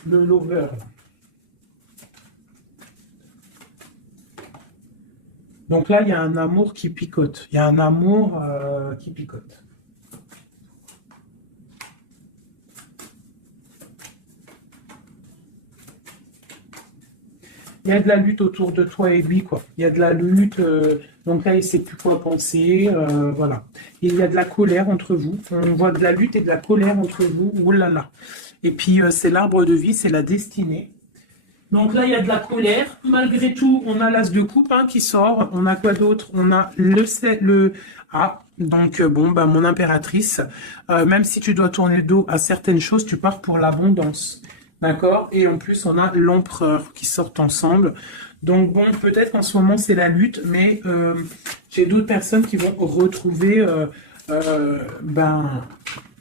Le lover. Donc là, il y a un amour qui picote. Il y a un amour qui picote. Il y a de la lutte autour de toi et lui, quoi. Il y a de la lutte, donc là, il ne sait plus quoi penser, voilà. Il y a de la colère entre vous. On voit de la lutte et de la colère entre vous. Ouh là là. Et puis, c'est l'arbre de vie, c'est la destinée. Donc là, il y a de la colère. Malgré tout, on a l'as de coupe qui sort. On a quoi d'autre? On a donc bon, bah, mon impératrice. Même si tu dois tourner le dos à certaines choses, tu pars pour l'abondance. D'accord? Et en plus, on a l'empereur qui sortent ensemble. Donc bon, peut-être qu'en ce moment, c'est la lutte, mais j'ai d'autres personnes qui vont retrouver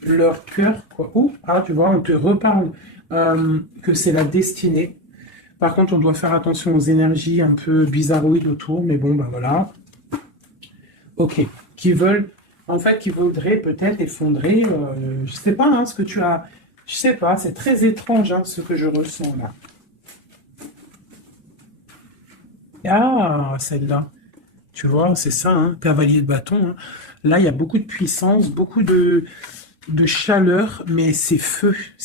leur cœur. Quoi. Tu vois, on te reparle que c'est la destinée. Par contre, on doit faire attention aux énergies un peu bizarroïdes autour, mais bon, bah voilà. Ok. Qui voudraient peut-être effondrer, je sais pas, ce que tu as... Je sais pas, c'est très étrange ce que je ressens là. Ah, celle-là. Tu vois, c'est ça, cavalier de bâton. Là, il y a beaucoup de puissance, beaucoup de chaleur, mais c'est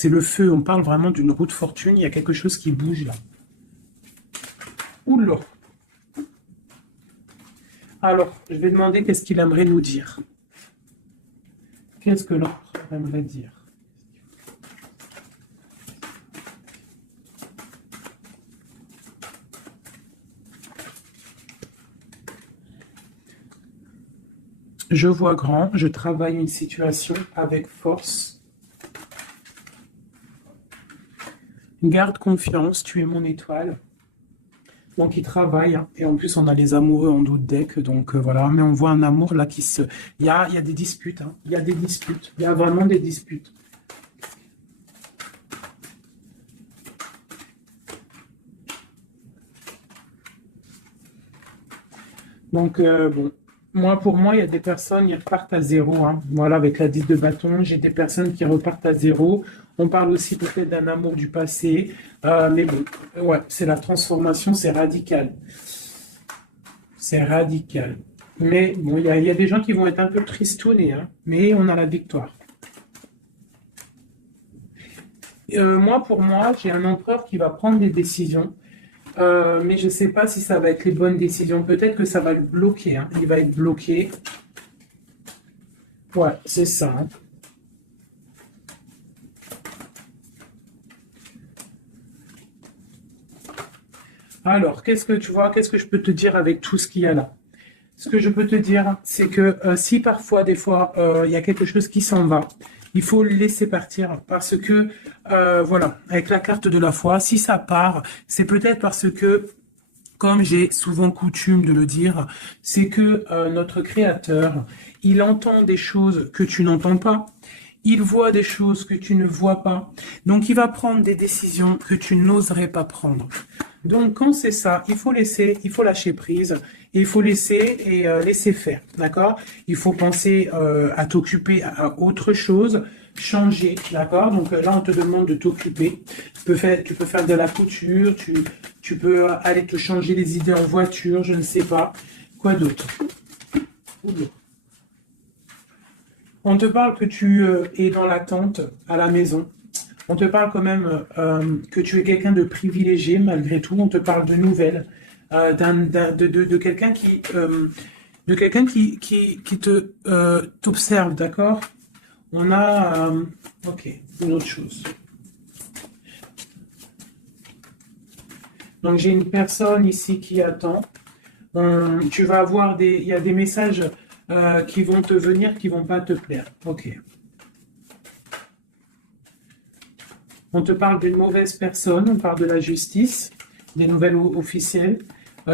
le feu. On parle vraiment d'une roue de fortune, il y a quelque chose qui bouge là. Oula. Alors, je vais demander qu'est-ce qu'il aimerait nous dire. Qu'est-ce que l'empereur aimerait dire? Je vois grand, je travaille une situation avec force. Garde confiance, tu es mon étoile. Donc il travaille, hein. Et en plus on a les amoureux en dos de deck, donc voilà, mais on voit un amour là qui se... il y a des disputes, hein. Il y a des disputes, il y a vraiment des disputes. Donc bon, pour moi, il y a des personnes qui repartent à zéro, hein. Voilà, avec la 10 de bâton, j'ai des personnes qui repartent à zéro. On parle aussi peut-être d'un amour du passé, mais bon, ouais, c'est la transformation, c'est radical. C'est radical. Mais bon, il y a des gens qui vont être un peu tristounés, hein, mais on a la victoire. Pour moi, j'ai un empereur qui va prendre des décisions, mais je ne sais pas si ça va être les bonnes décisions. Peut-être que ça va le bloquer, hein. Il va être bloqué. Ouais, c'est ça, hein. Alors, qu'est-ce que tu vois, qu'est-ce que je peux te dire avec tout ce qu'il y a là? Ce que je peux te dire, c'est que si parfois, des fois, il y a quelque chose qui s'en va, il faut le laisser partir parce que, voilà, avec la carte de la foi, si ça part, c'est peut-être parce que, comme j'ai souvent coutume de le dire, c'est que notre Créateur, il entend des choses que tu n'entends pas. Il voit des choses que tu ne vois pas. Donc, il va prendre des décisions que tu n'oserais pas prendre. Donc, quand c'est ça, il faut laisser, il faut lâcher prise, et il faut laisser et laisser faire, d'accord? Il faut penser à t'occuper à autre chose, changer, d'accord? Donc là, on te demande de t'occuper. Tu peux faire de la couture, tu peux aller te changer les idées en voiture, je ne sais pas. Quoi d'autre? On te parle que tu es dans l'attente à la maison. On te parle quand même que tu es quelqu'un de privilégié malgré tout. On te parle de nouvelles, de quelqu'un qui te t'observe, d'accord? On a ok, une autre chose. Donc j'ai une personne ici qui attend. Tu vas avoir il y a des messages qui vont te venir, qui vont pas te plaire. Ok. On te parle d'une mauvaise personne, on parle de la justice, des nouvelles officielles,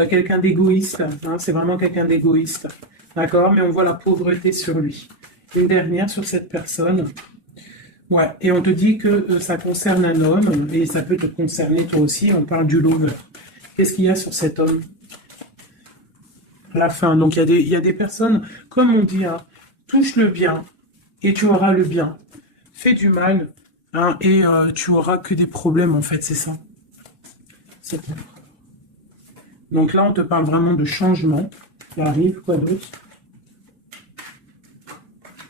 quelqu'un d'égoïste, hein, c'est vraiment quelqu'un d'égoïste, d'accord? Mais on voit la pauvreté sur lui. Une dernière sur cette personne. Ouais, et on te dit que ça concerne un homme, et ça peut te concerner toi aussi, on parle du lover. Qu'est-ce qu'il y a sur cet homme? La fin. Donc il y a des personnes, comme on dit, hein, touche le bien, et tu auras le bien. Fais du mal, hein, et tu auras que des problèmes, en fait, c'est ça. C'est tout. Donc là, on te parle vraiment de changement qui arrive, quoi d'autre?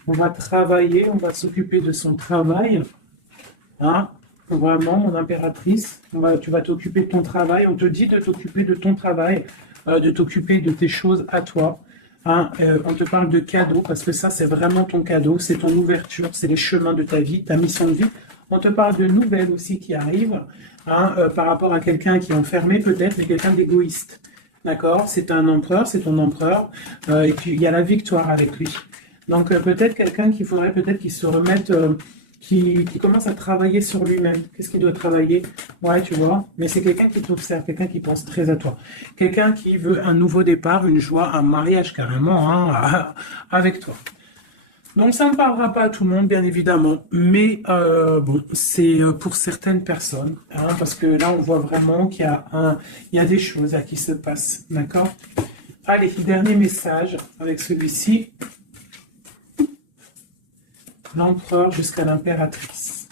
On va travailler, on va s'occuper de son travail, hein, vraiment, mon impératrice, tu vas t'occuper de ton travail, on te dit de t'occuper de ton travail, de t'occuper de tes choses à toi, hein, on te parle de cadeau, parce que ça, c'est vraiment ton cadeau, c'est ton ouverture, c'est les chemins de ta vie, ta mission de vie. On te parle de nouvelles aussi qui arrivent, hein, par rapport à quelqu'un qui est enfermé peut-être, mais quelqu'un d'égoïste. D'accord? C'est un empereur, c'est ton empereur, et puis il y a la victoire avec lui. Donc peut-être quelqu'un qu'il faudrait peut-être qu'il se remette, qui commence à travailler sur lui-même. Qu'est-ce qu'il doit travailler? Ouais, tu vois, mais c'est quelqu'un qui t'observe, quelqu'un qui pense très à toi. Quelqu'un qui veut un nouveau départ, une joie, un mariage carrément, hein, avec toi. Donc ça ne parlera pas à tout le monde, bien évidemment, mais bon, c'est pour certaines personnes, hein, parce que là, on voit vraiment il y a des choses qui se passent, d'accord? Allez, dernier message avec celui-ci. L'empereur jusqu'à l'impératrice.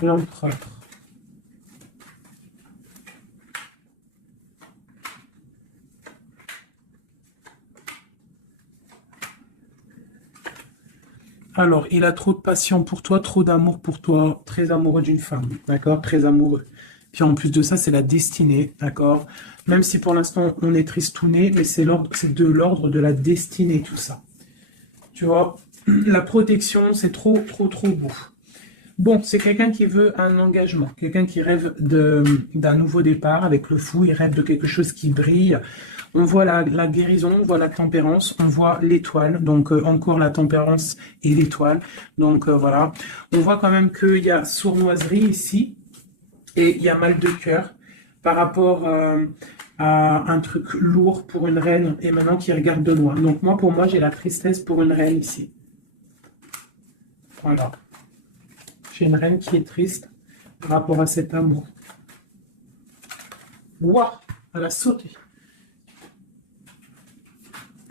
L'empereur. Alors, il a trop de passion pour toi, trop d'amour pour toi, très amoureux d'une femme, d'accord? Très amoureux. Puis en plus de ça, c'est la destinée, d'accord? Même si pour l'instant, on est tristouné, mais c'est de l'ordre de la destinée, tout ça. Tu vois, la protection, c'est trop, trop, trop beau. Bon, c'est quelqu'un qui veut un engagement, quelqu'un qui rêve d'un nouveau départ avec le fou, il rêve de quelque chose qui brille. On voit la guérison, on voit la tempérance, on voit l'étoile, donc encore la tempérance et l'étoile. Donc voilà, on voit quand même qu'il y a sournoiserie ici et il y a mal de cœur par rapport à un truc lourd pour une reine et maintenant qui regarde de loin. Donc moi, pour moi, j'ai la tristesse pour une reine ici. Voilà. J'ai une reine qui est triste par rapport à cet amour. Waouh, elle a sauté.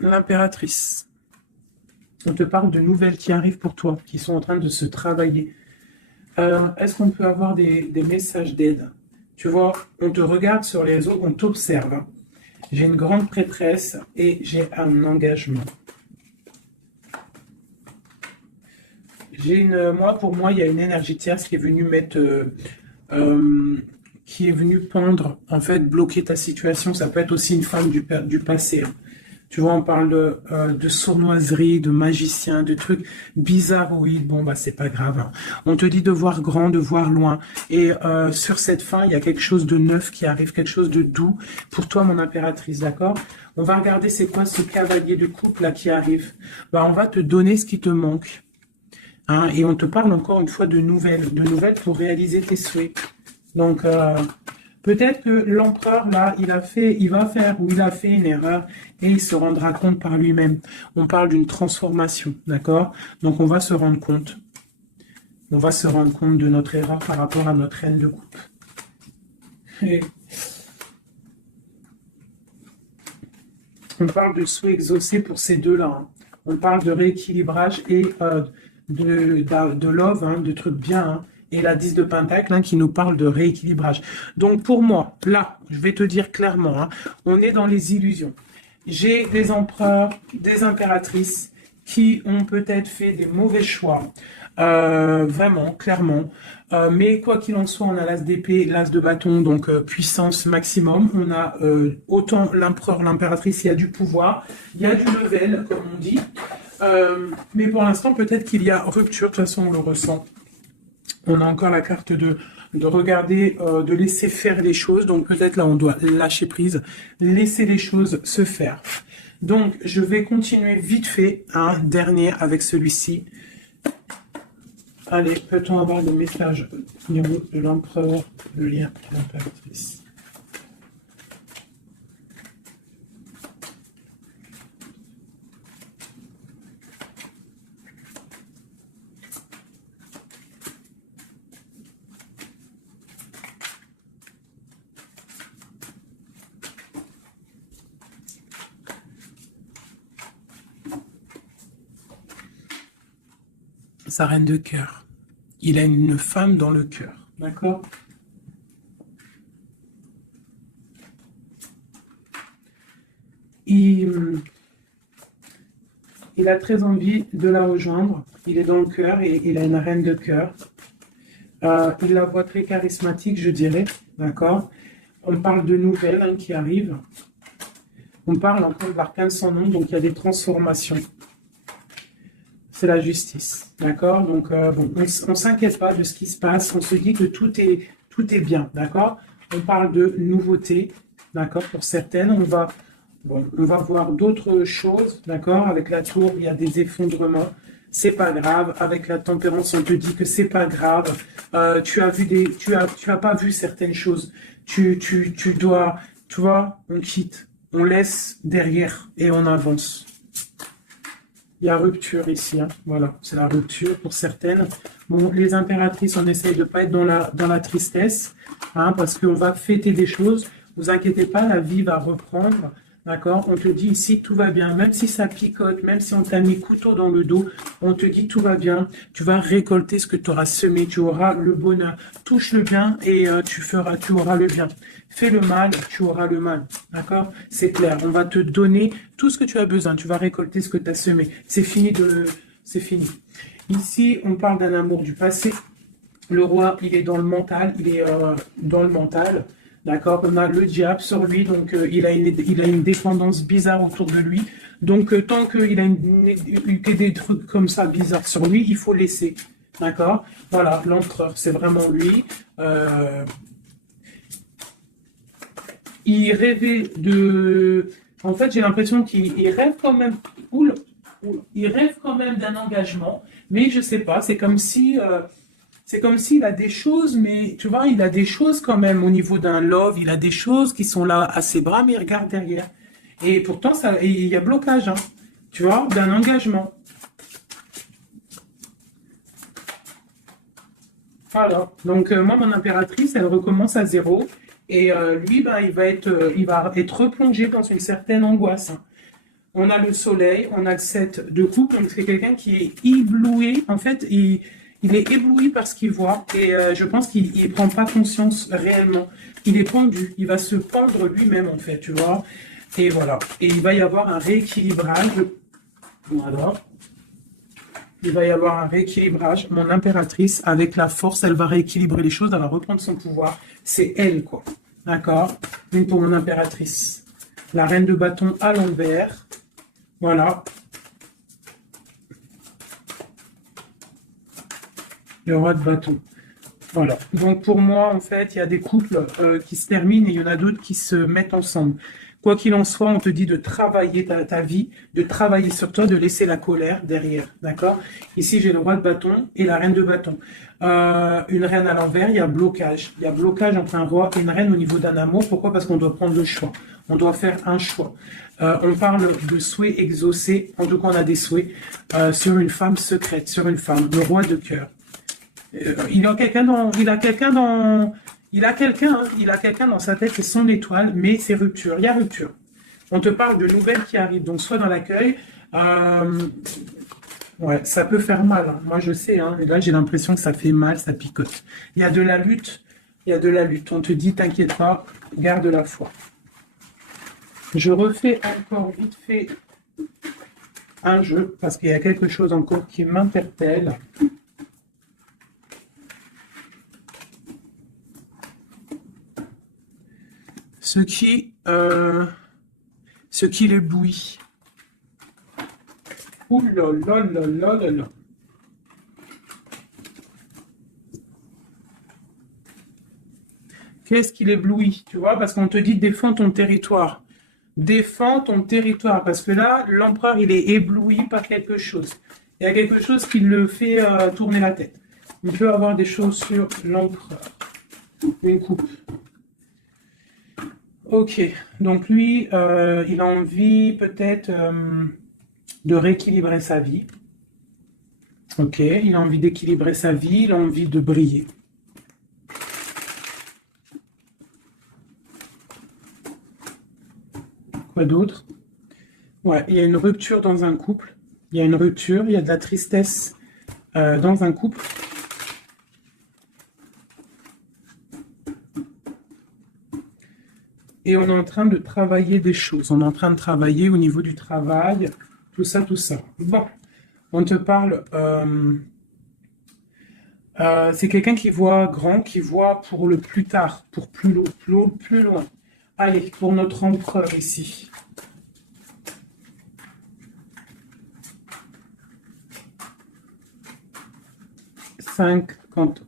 L'impératrice. On te parle de nouvelles qui arrivent pour toi, qui sont en train de se travailler. Est-ce qu'on peut avoir des messages d'aide? Tu vois, on te regarde sur les réseaux, on t'observe. J'ai une grande prêtresse et j'ai un engagement. Pour moi, il y a une énergie tierce qui est venue qui est venue pendre, en fait, bloquer ta situation. Ça peut être aussi une femme du passé. Hein. Tu vois, on parle de sournoiserie, de magicien, de trucs bizarroïdes. Bon, bah, c'est pas grave. Hein. On te dit de voir grand, de voir loin. Et sur cette fin, il y a quelque chose de neuf qui arrive, quelque chose de doux pour toi, mon impératrice, d'accord? On va regarder c'est quoi ce cavalier de couple là qui arrive. Bah, on va te donner ce qui te manque. Hein, et on te parle encore une fois de nouvelles pour réaliser tes souhaits. Donc, peut-être que l'empereur, là, il a fait une erreur et il se rendra compte par lui-même. On parle d'une transformation, d'accord? Donc, on va se rendre compte. On va se rendre compte de notre erreur par rapport à notre reine de coupe. Et on parle de souhaits exaucés pour ces deux-là. Hein. On parle de rééquilibrage et de love, hein, de trucs bien, hein, et la 10 de Pentacle hein, qui nous parle de rééquilibrage. Donc pour moi, là, je vais te dire clairement, hein, on est dans les illusions. J'ai des empereurs, des impératrices qui ont peut-être fait des mauvais choix, vraiment, clairement. Mais quoi qu'il en soit, on a l'as d'épée, l'as de bâton, donc puissance maximum. On a autant l'empereur, l'impératrice, il y a du pouvoir, il y a du level, comme on dit. Mais pour l'instant, peut-être qu'il y a rupture, de toute façon, on le ressent. On a encore la carte de regarder, de laisser faire les choses. Donc peut-être là, on doit lâcher prise, laisser les choses se faire. Donc, je vais continuer vite fait, un dernier avec celui-ci. Allez, peut-on avoir le message au niveau de l'empereur, le lien avec l'impératrice? Sa reine de cœur. Il a une femme dans le cœur. D'accord? Il a très envie de la rejoindre. Il est dans le cœur et il a une reine de cœur. Il la voit très charismatique, je dirais. D'accord? On parle de nouvelles hein, qui arrivent. On parle encore de l'arcane sans nom, donc il y a des transformations. C'est la justice, d'accord? Donc, bon, on ne s'inquiète pas de ce qui se passe, on se dit que tout est bien, d'accord? On parle de nouveautés, d'accord? Pour certaines, on va voir d'autres choses, d'accord? Avec la tour, il y a des effondrements, c'est pas grave. Avec la tempérance, on te dit que c'est pas grave. Tu as pas vu certaines choses. Tu dois, tu vois, on quitte, on laisse derrière et on avance. Il y a rupture ici, hein. Voilà, c'est la rupture pour certaines. Bon, les impératrices, on essaye de ne pas être dans la tristesse, hein, parce qu'on va fêter des choses. Ne vous inquiétez pas, la vie va reprendre, d'accord? On te dit ici, tout va bien, même si ça picote, même si on t'a mis couteau dans le dos, on te dit tout va bien, tu vas récolter ce que tu auras semé, tu auras le bonheur. Touche le bien et tu auras le bien. Fais le mal, tu auras le mal. D'accord? C'est clair. On va te donner tout ce que tu as besoin. Tu vas récolter ce que tu as semé. C'est fini c'est fini. Ici, on parle d'un amour du passé. Le roi, il est dans le mental, il est dans le mental. D'accord? On a le diable sur lui, donc il a une dépendance bizarre autour de lui. Donc, tant qu'il a des trucs comme ça bizarres sur lui, il faut laisser. D'accord? Voilà, l'empereur, c'est vraiment lui. Il rêvait de... En fait, j'ai l'impression qu'il rêve quand même... Il rêve quand même d'un engagement, mais je sais pas, c'est comme si... c'est comme s'il a des choses, mais tu vois, il a des choses quand même au niveau d'un love, il a des choses qui sont là à ses bras, mais il regarde derrière. Et pourtant, il y a blocage, hein, tu vois, d'un engagement. Voilà. Donc, moi, mon impératrice, elle recommence à zéro. Et lui, ben, il va être replongé dans une certaine angoisse, hein. On a le soleil, on a le 7 de coupe, donc c'est quelqu'un qui est ébloui. En fait, il est ébloui par ce qu'il voit. Et je pense qu'il ne prend pas conscience réellement. Il est pendu, il va se pendre lui-même, en fait, tu vois. Et voilà. Et il va y avoir un rééquilibrage. Voilà. Il va y avoir un rééquilibrage. Mon impératrice, avec la force, elle va rééquilibrer les choses, elle va reprendre son pouvoir. C'est elle, quoi. D'accord? Donc, pour mon impératrice. La reine de bâton à l'envers. Voilà. Le roi de bâton. Voilà. Donc, pour moi, en fait, il y a des couples qui se terminent et il y en a d'autres qui se mettent ensemble. Quoi qu'il en soit, on te dit de travailler ta vie, de travailler sur toi, de laisser la colère derrière. D'accord? Ici, j'ai le roi de bâton et la reine de bâton. Une reine à l'envers, il y a blocage. Il y a blocage entre un roi et une reine au niveau d'un amour. Pourquoi? Parce qu'on doit prendre le choix. On doit faire un choix. On parle de souhaits exaucés. En tout cas, on a des souhaits sur une femme secrète, sur une femme, le roi de cœur. Il a quelqu'un dans sa tête, c'est son étoile, mais c'est rupture. Il y a rupture. On te parle de nouvelles qui arrivent, donc soit dans l'accueil. Ouais, ça peut faire mal, hein. Moi, je sais, hein. Et là, j'ai l'impression que ça fait mal, ça picote. Il y a de la lutte. Il y a de la lutte. On te dit, t'inquiète pas, garde la foi. Je refais encore vite fait un jeu, parce qu'il y a quelque chose encore qui m'interpelle. Ce qui l'éblouit. Ouh là là là là là là. Qu'est-ce qui l'éblouit, tu vois? Parce qu'on te dit défends ton territoire. Défends ton territoire. Parce que là, l'empereur, il est ébloui par quelque chose. Il y a quelque chose qui le fait tourner la tête. Il peut avoir des choses sur l'empereur. Une coupe. Ok, donc lui, il a envie peut-être de rééquilibrer sa vie. Ok, il a envie d'équilibrer sa vie, il a envie de briller. Quoi d'autre? Ouais, il y a une rupture dans un couple. Il y a une rupture, il y a de la tristesse dans un couple. Et on est en train de travailler des choses. On est en train de travailler au niveau du travail, tout ça, tout ça. Bon, on te parle... c'est quelqu'un qui voit grand, qui voit pour le plus tard, pour plus loin. Allez, pour notre empereur ici. Cinq,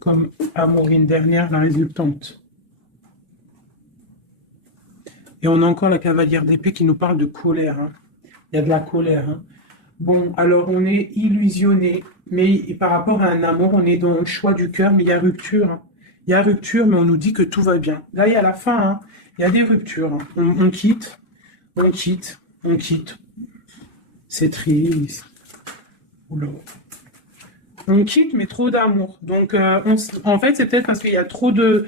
comme Amorine dernière, la résultante. Et on a encore la cavalière d'épée qui nous parle de colère, hein. Il y a de la colère, hein. Bon, alors on est illusionné, mais par rapport à un amour, on est dans le choix du cœur, mais il y a rupture, hein. Il y a rupture, mais on nous dit que tout va bien. Là, il y a la fin, hein. Il y a des ruptures, hein. On quitte. C'est triste. Oula. On quitte, mais trop d'amour. Donc, en fait, c'est peut-être parce qu'il y a trop de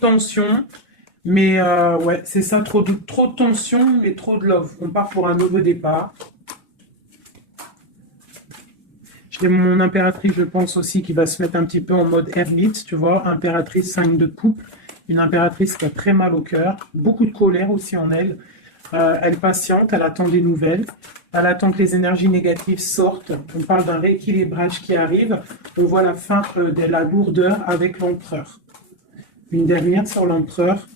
tension. Mais ouais, c'est ça, trop de tension et trop de love. On part pour un nouveau départ. J'ai mon impératrice, je pense aussi, qui va se mettre un petit peu en mode ermite, tu vois. Impératrice 5 de coupe. Une impératrice qui a très mal au cœur. Beaucoup de colère aussi en elle. Elle patiente, elle attend des nouvelles. Elle attend que les énergies négatives sortent. On parle d'un rééquilibrage qui arrive. On voit la fin de la lourdeur avec l'empereur. Une dernière sur l'empereur.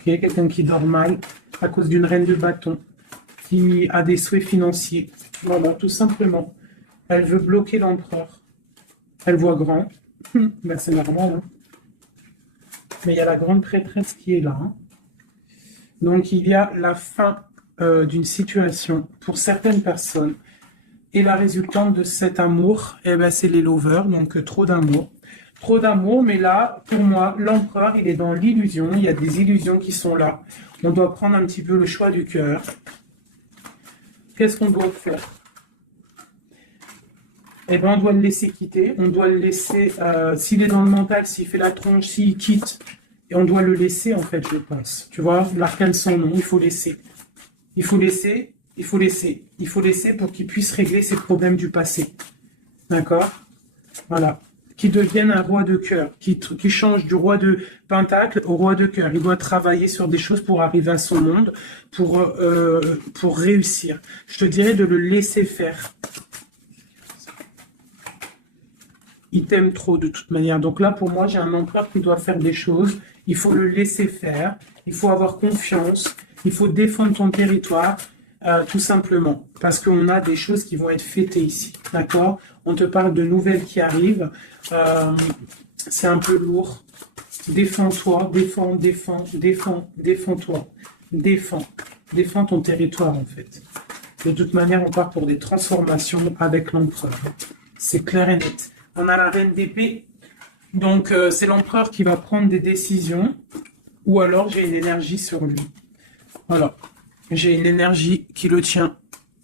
Okay, quelqu'un qui dort mal à cause d'une reine de bâton, qui a des souhaits financiers. Voilà, tout simplement. Elle veut bloquer l'empereur. Elle voit grand. Ben, c'est normal. Hein. Mais il y a la grande prêtresse qui est là. Hein. Donc, il y a la fin d'une situation pour certaines personnes. Et la résultante de cet amour, eh ben, c'est les lovers, donc trop d'amour. Trop d'amour, mais là, pour moi, l'empereur, il est dans l'illusion. Il y a des illusions qui sont là. On doit prendre un petit peu le choix du cœur. Qu'est-ce qu'on doit faire? Eh bien, on doit le laisser quitter. On doit le laisser, s'il est dans le mental, s'il fait la tronche, s'il quitte. Et on doit le laisser, en fait, je pense. Tu vois, l'arcane sans nom, il faut laisser. Il faut laisser, il faut laisser. Il faut laisser pour qu'il puisse régler ses problèmes du passé. D'accord? Voilà. Qui devienne un roi de cœur, qui change du roi de pentacle au roi de cœur. Il doit travailler sur des choses pour arriver à son monde, pour réussir. Je te dirais de le laisser faire. Il t'aime trop de toute manière. Donc là, pour moi, j'ai un empereur qui doit faire des choses. Il faut le laisser faire. Il faut avoir confiance. Il faut défendre ton territoire. Tout simplement, parce qu'on a des choses qui vont être fêtées ici, d'accord? On te parle de nouvelles qui arrivent, c'est un peu lourd. Défends-toi, défends-toi, défends ton territoire en fait. De toute manière, on part pour des transformations avec l'empereur, c'est clair et net. On a la reine d'épée, donc c'est l'empereur qui va prendre des décisions, ou alors j'ai une énergie sur lui, voilà. J'ai une énergie qui le tient,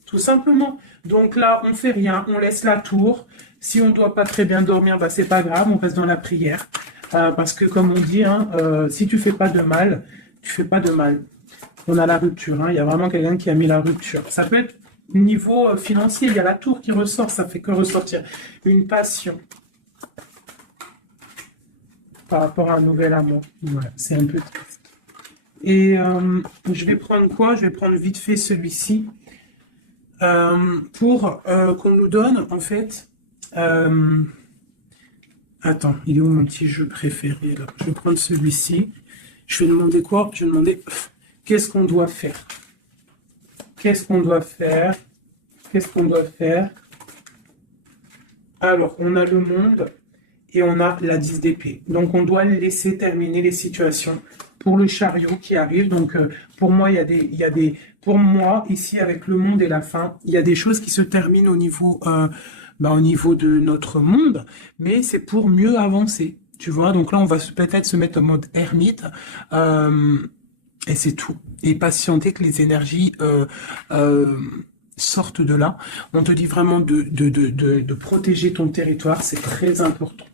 tout simplement. Donc là, on fait rien, on laisse la tour. Si on ne doit pas très bien dormir, bah, c'est pas grave, on reste dans la prière. Parce que comme on dit, hein, si tu fais pas de mal, tu fais pas de mal. On a la rupture, hein, il y a vraiment quelqu'un qui a mis la rupture. Ça peut être niveau financier, il y a la tour qui ressort, ça fait que ressortir. Une passion par rapport à un nouvel amour. Voilà, c'est un peu triste. Et je vais prendre quoi? Je vais prendre vite fait celui-ci pour qu'on nous donne en fait. Attends, il est où mon petit jeu préféré là? Je vais prendre celui-ci. Je vais demander quoi? Je vais demander qu'est-ce qu'on doit faire? Qu'est-ce qu'on doit faire? Qu'est-ce qu'on doit faire? Alors, on a le monde et on a la 10 d'épée. Donc, on doit laisser terminer les situations. Pour le chariot qui arrive, donc pour moi, pour moi, ici, avec le monde et la fin, il y a des choses qui se terminent au niveau de notre monde, mais c'est pour mieux avancer, tu vois. Donc là, on va peut-être se mettre en mode ermite, et c'est tout. Et patienter que les énergies sortent de là. On te dit vraiment de protéger ton territoire, c'est très important.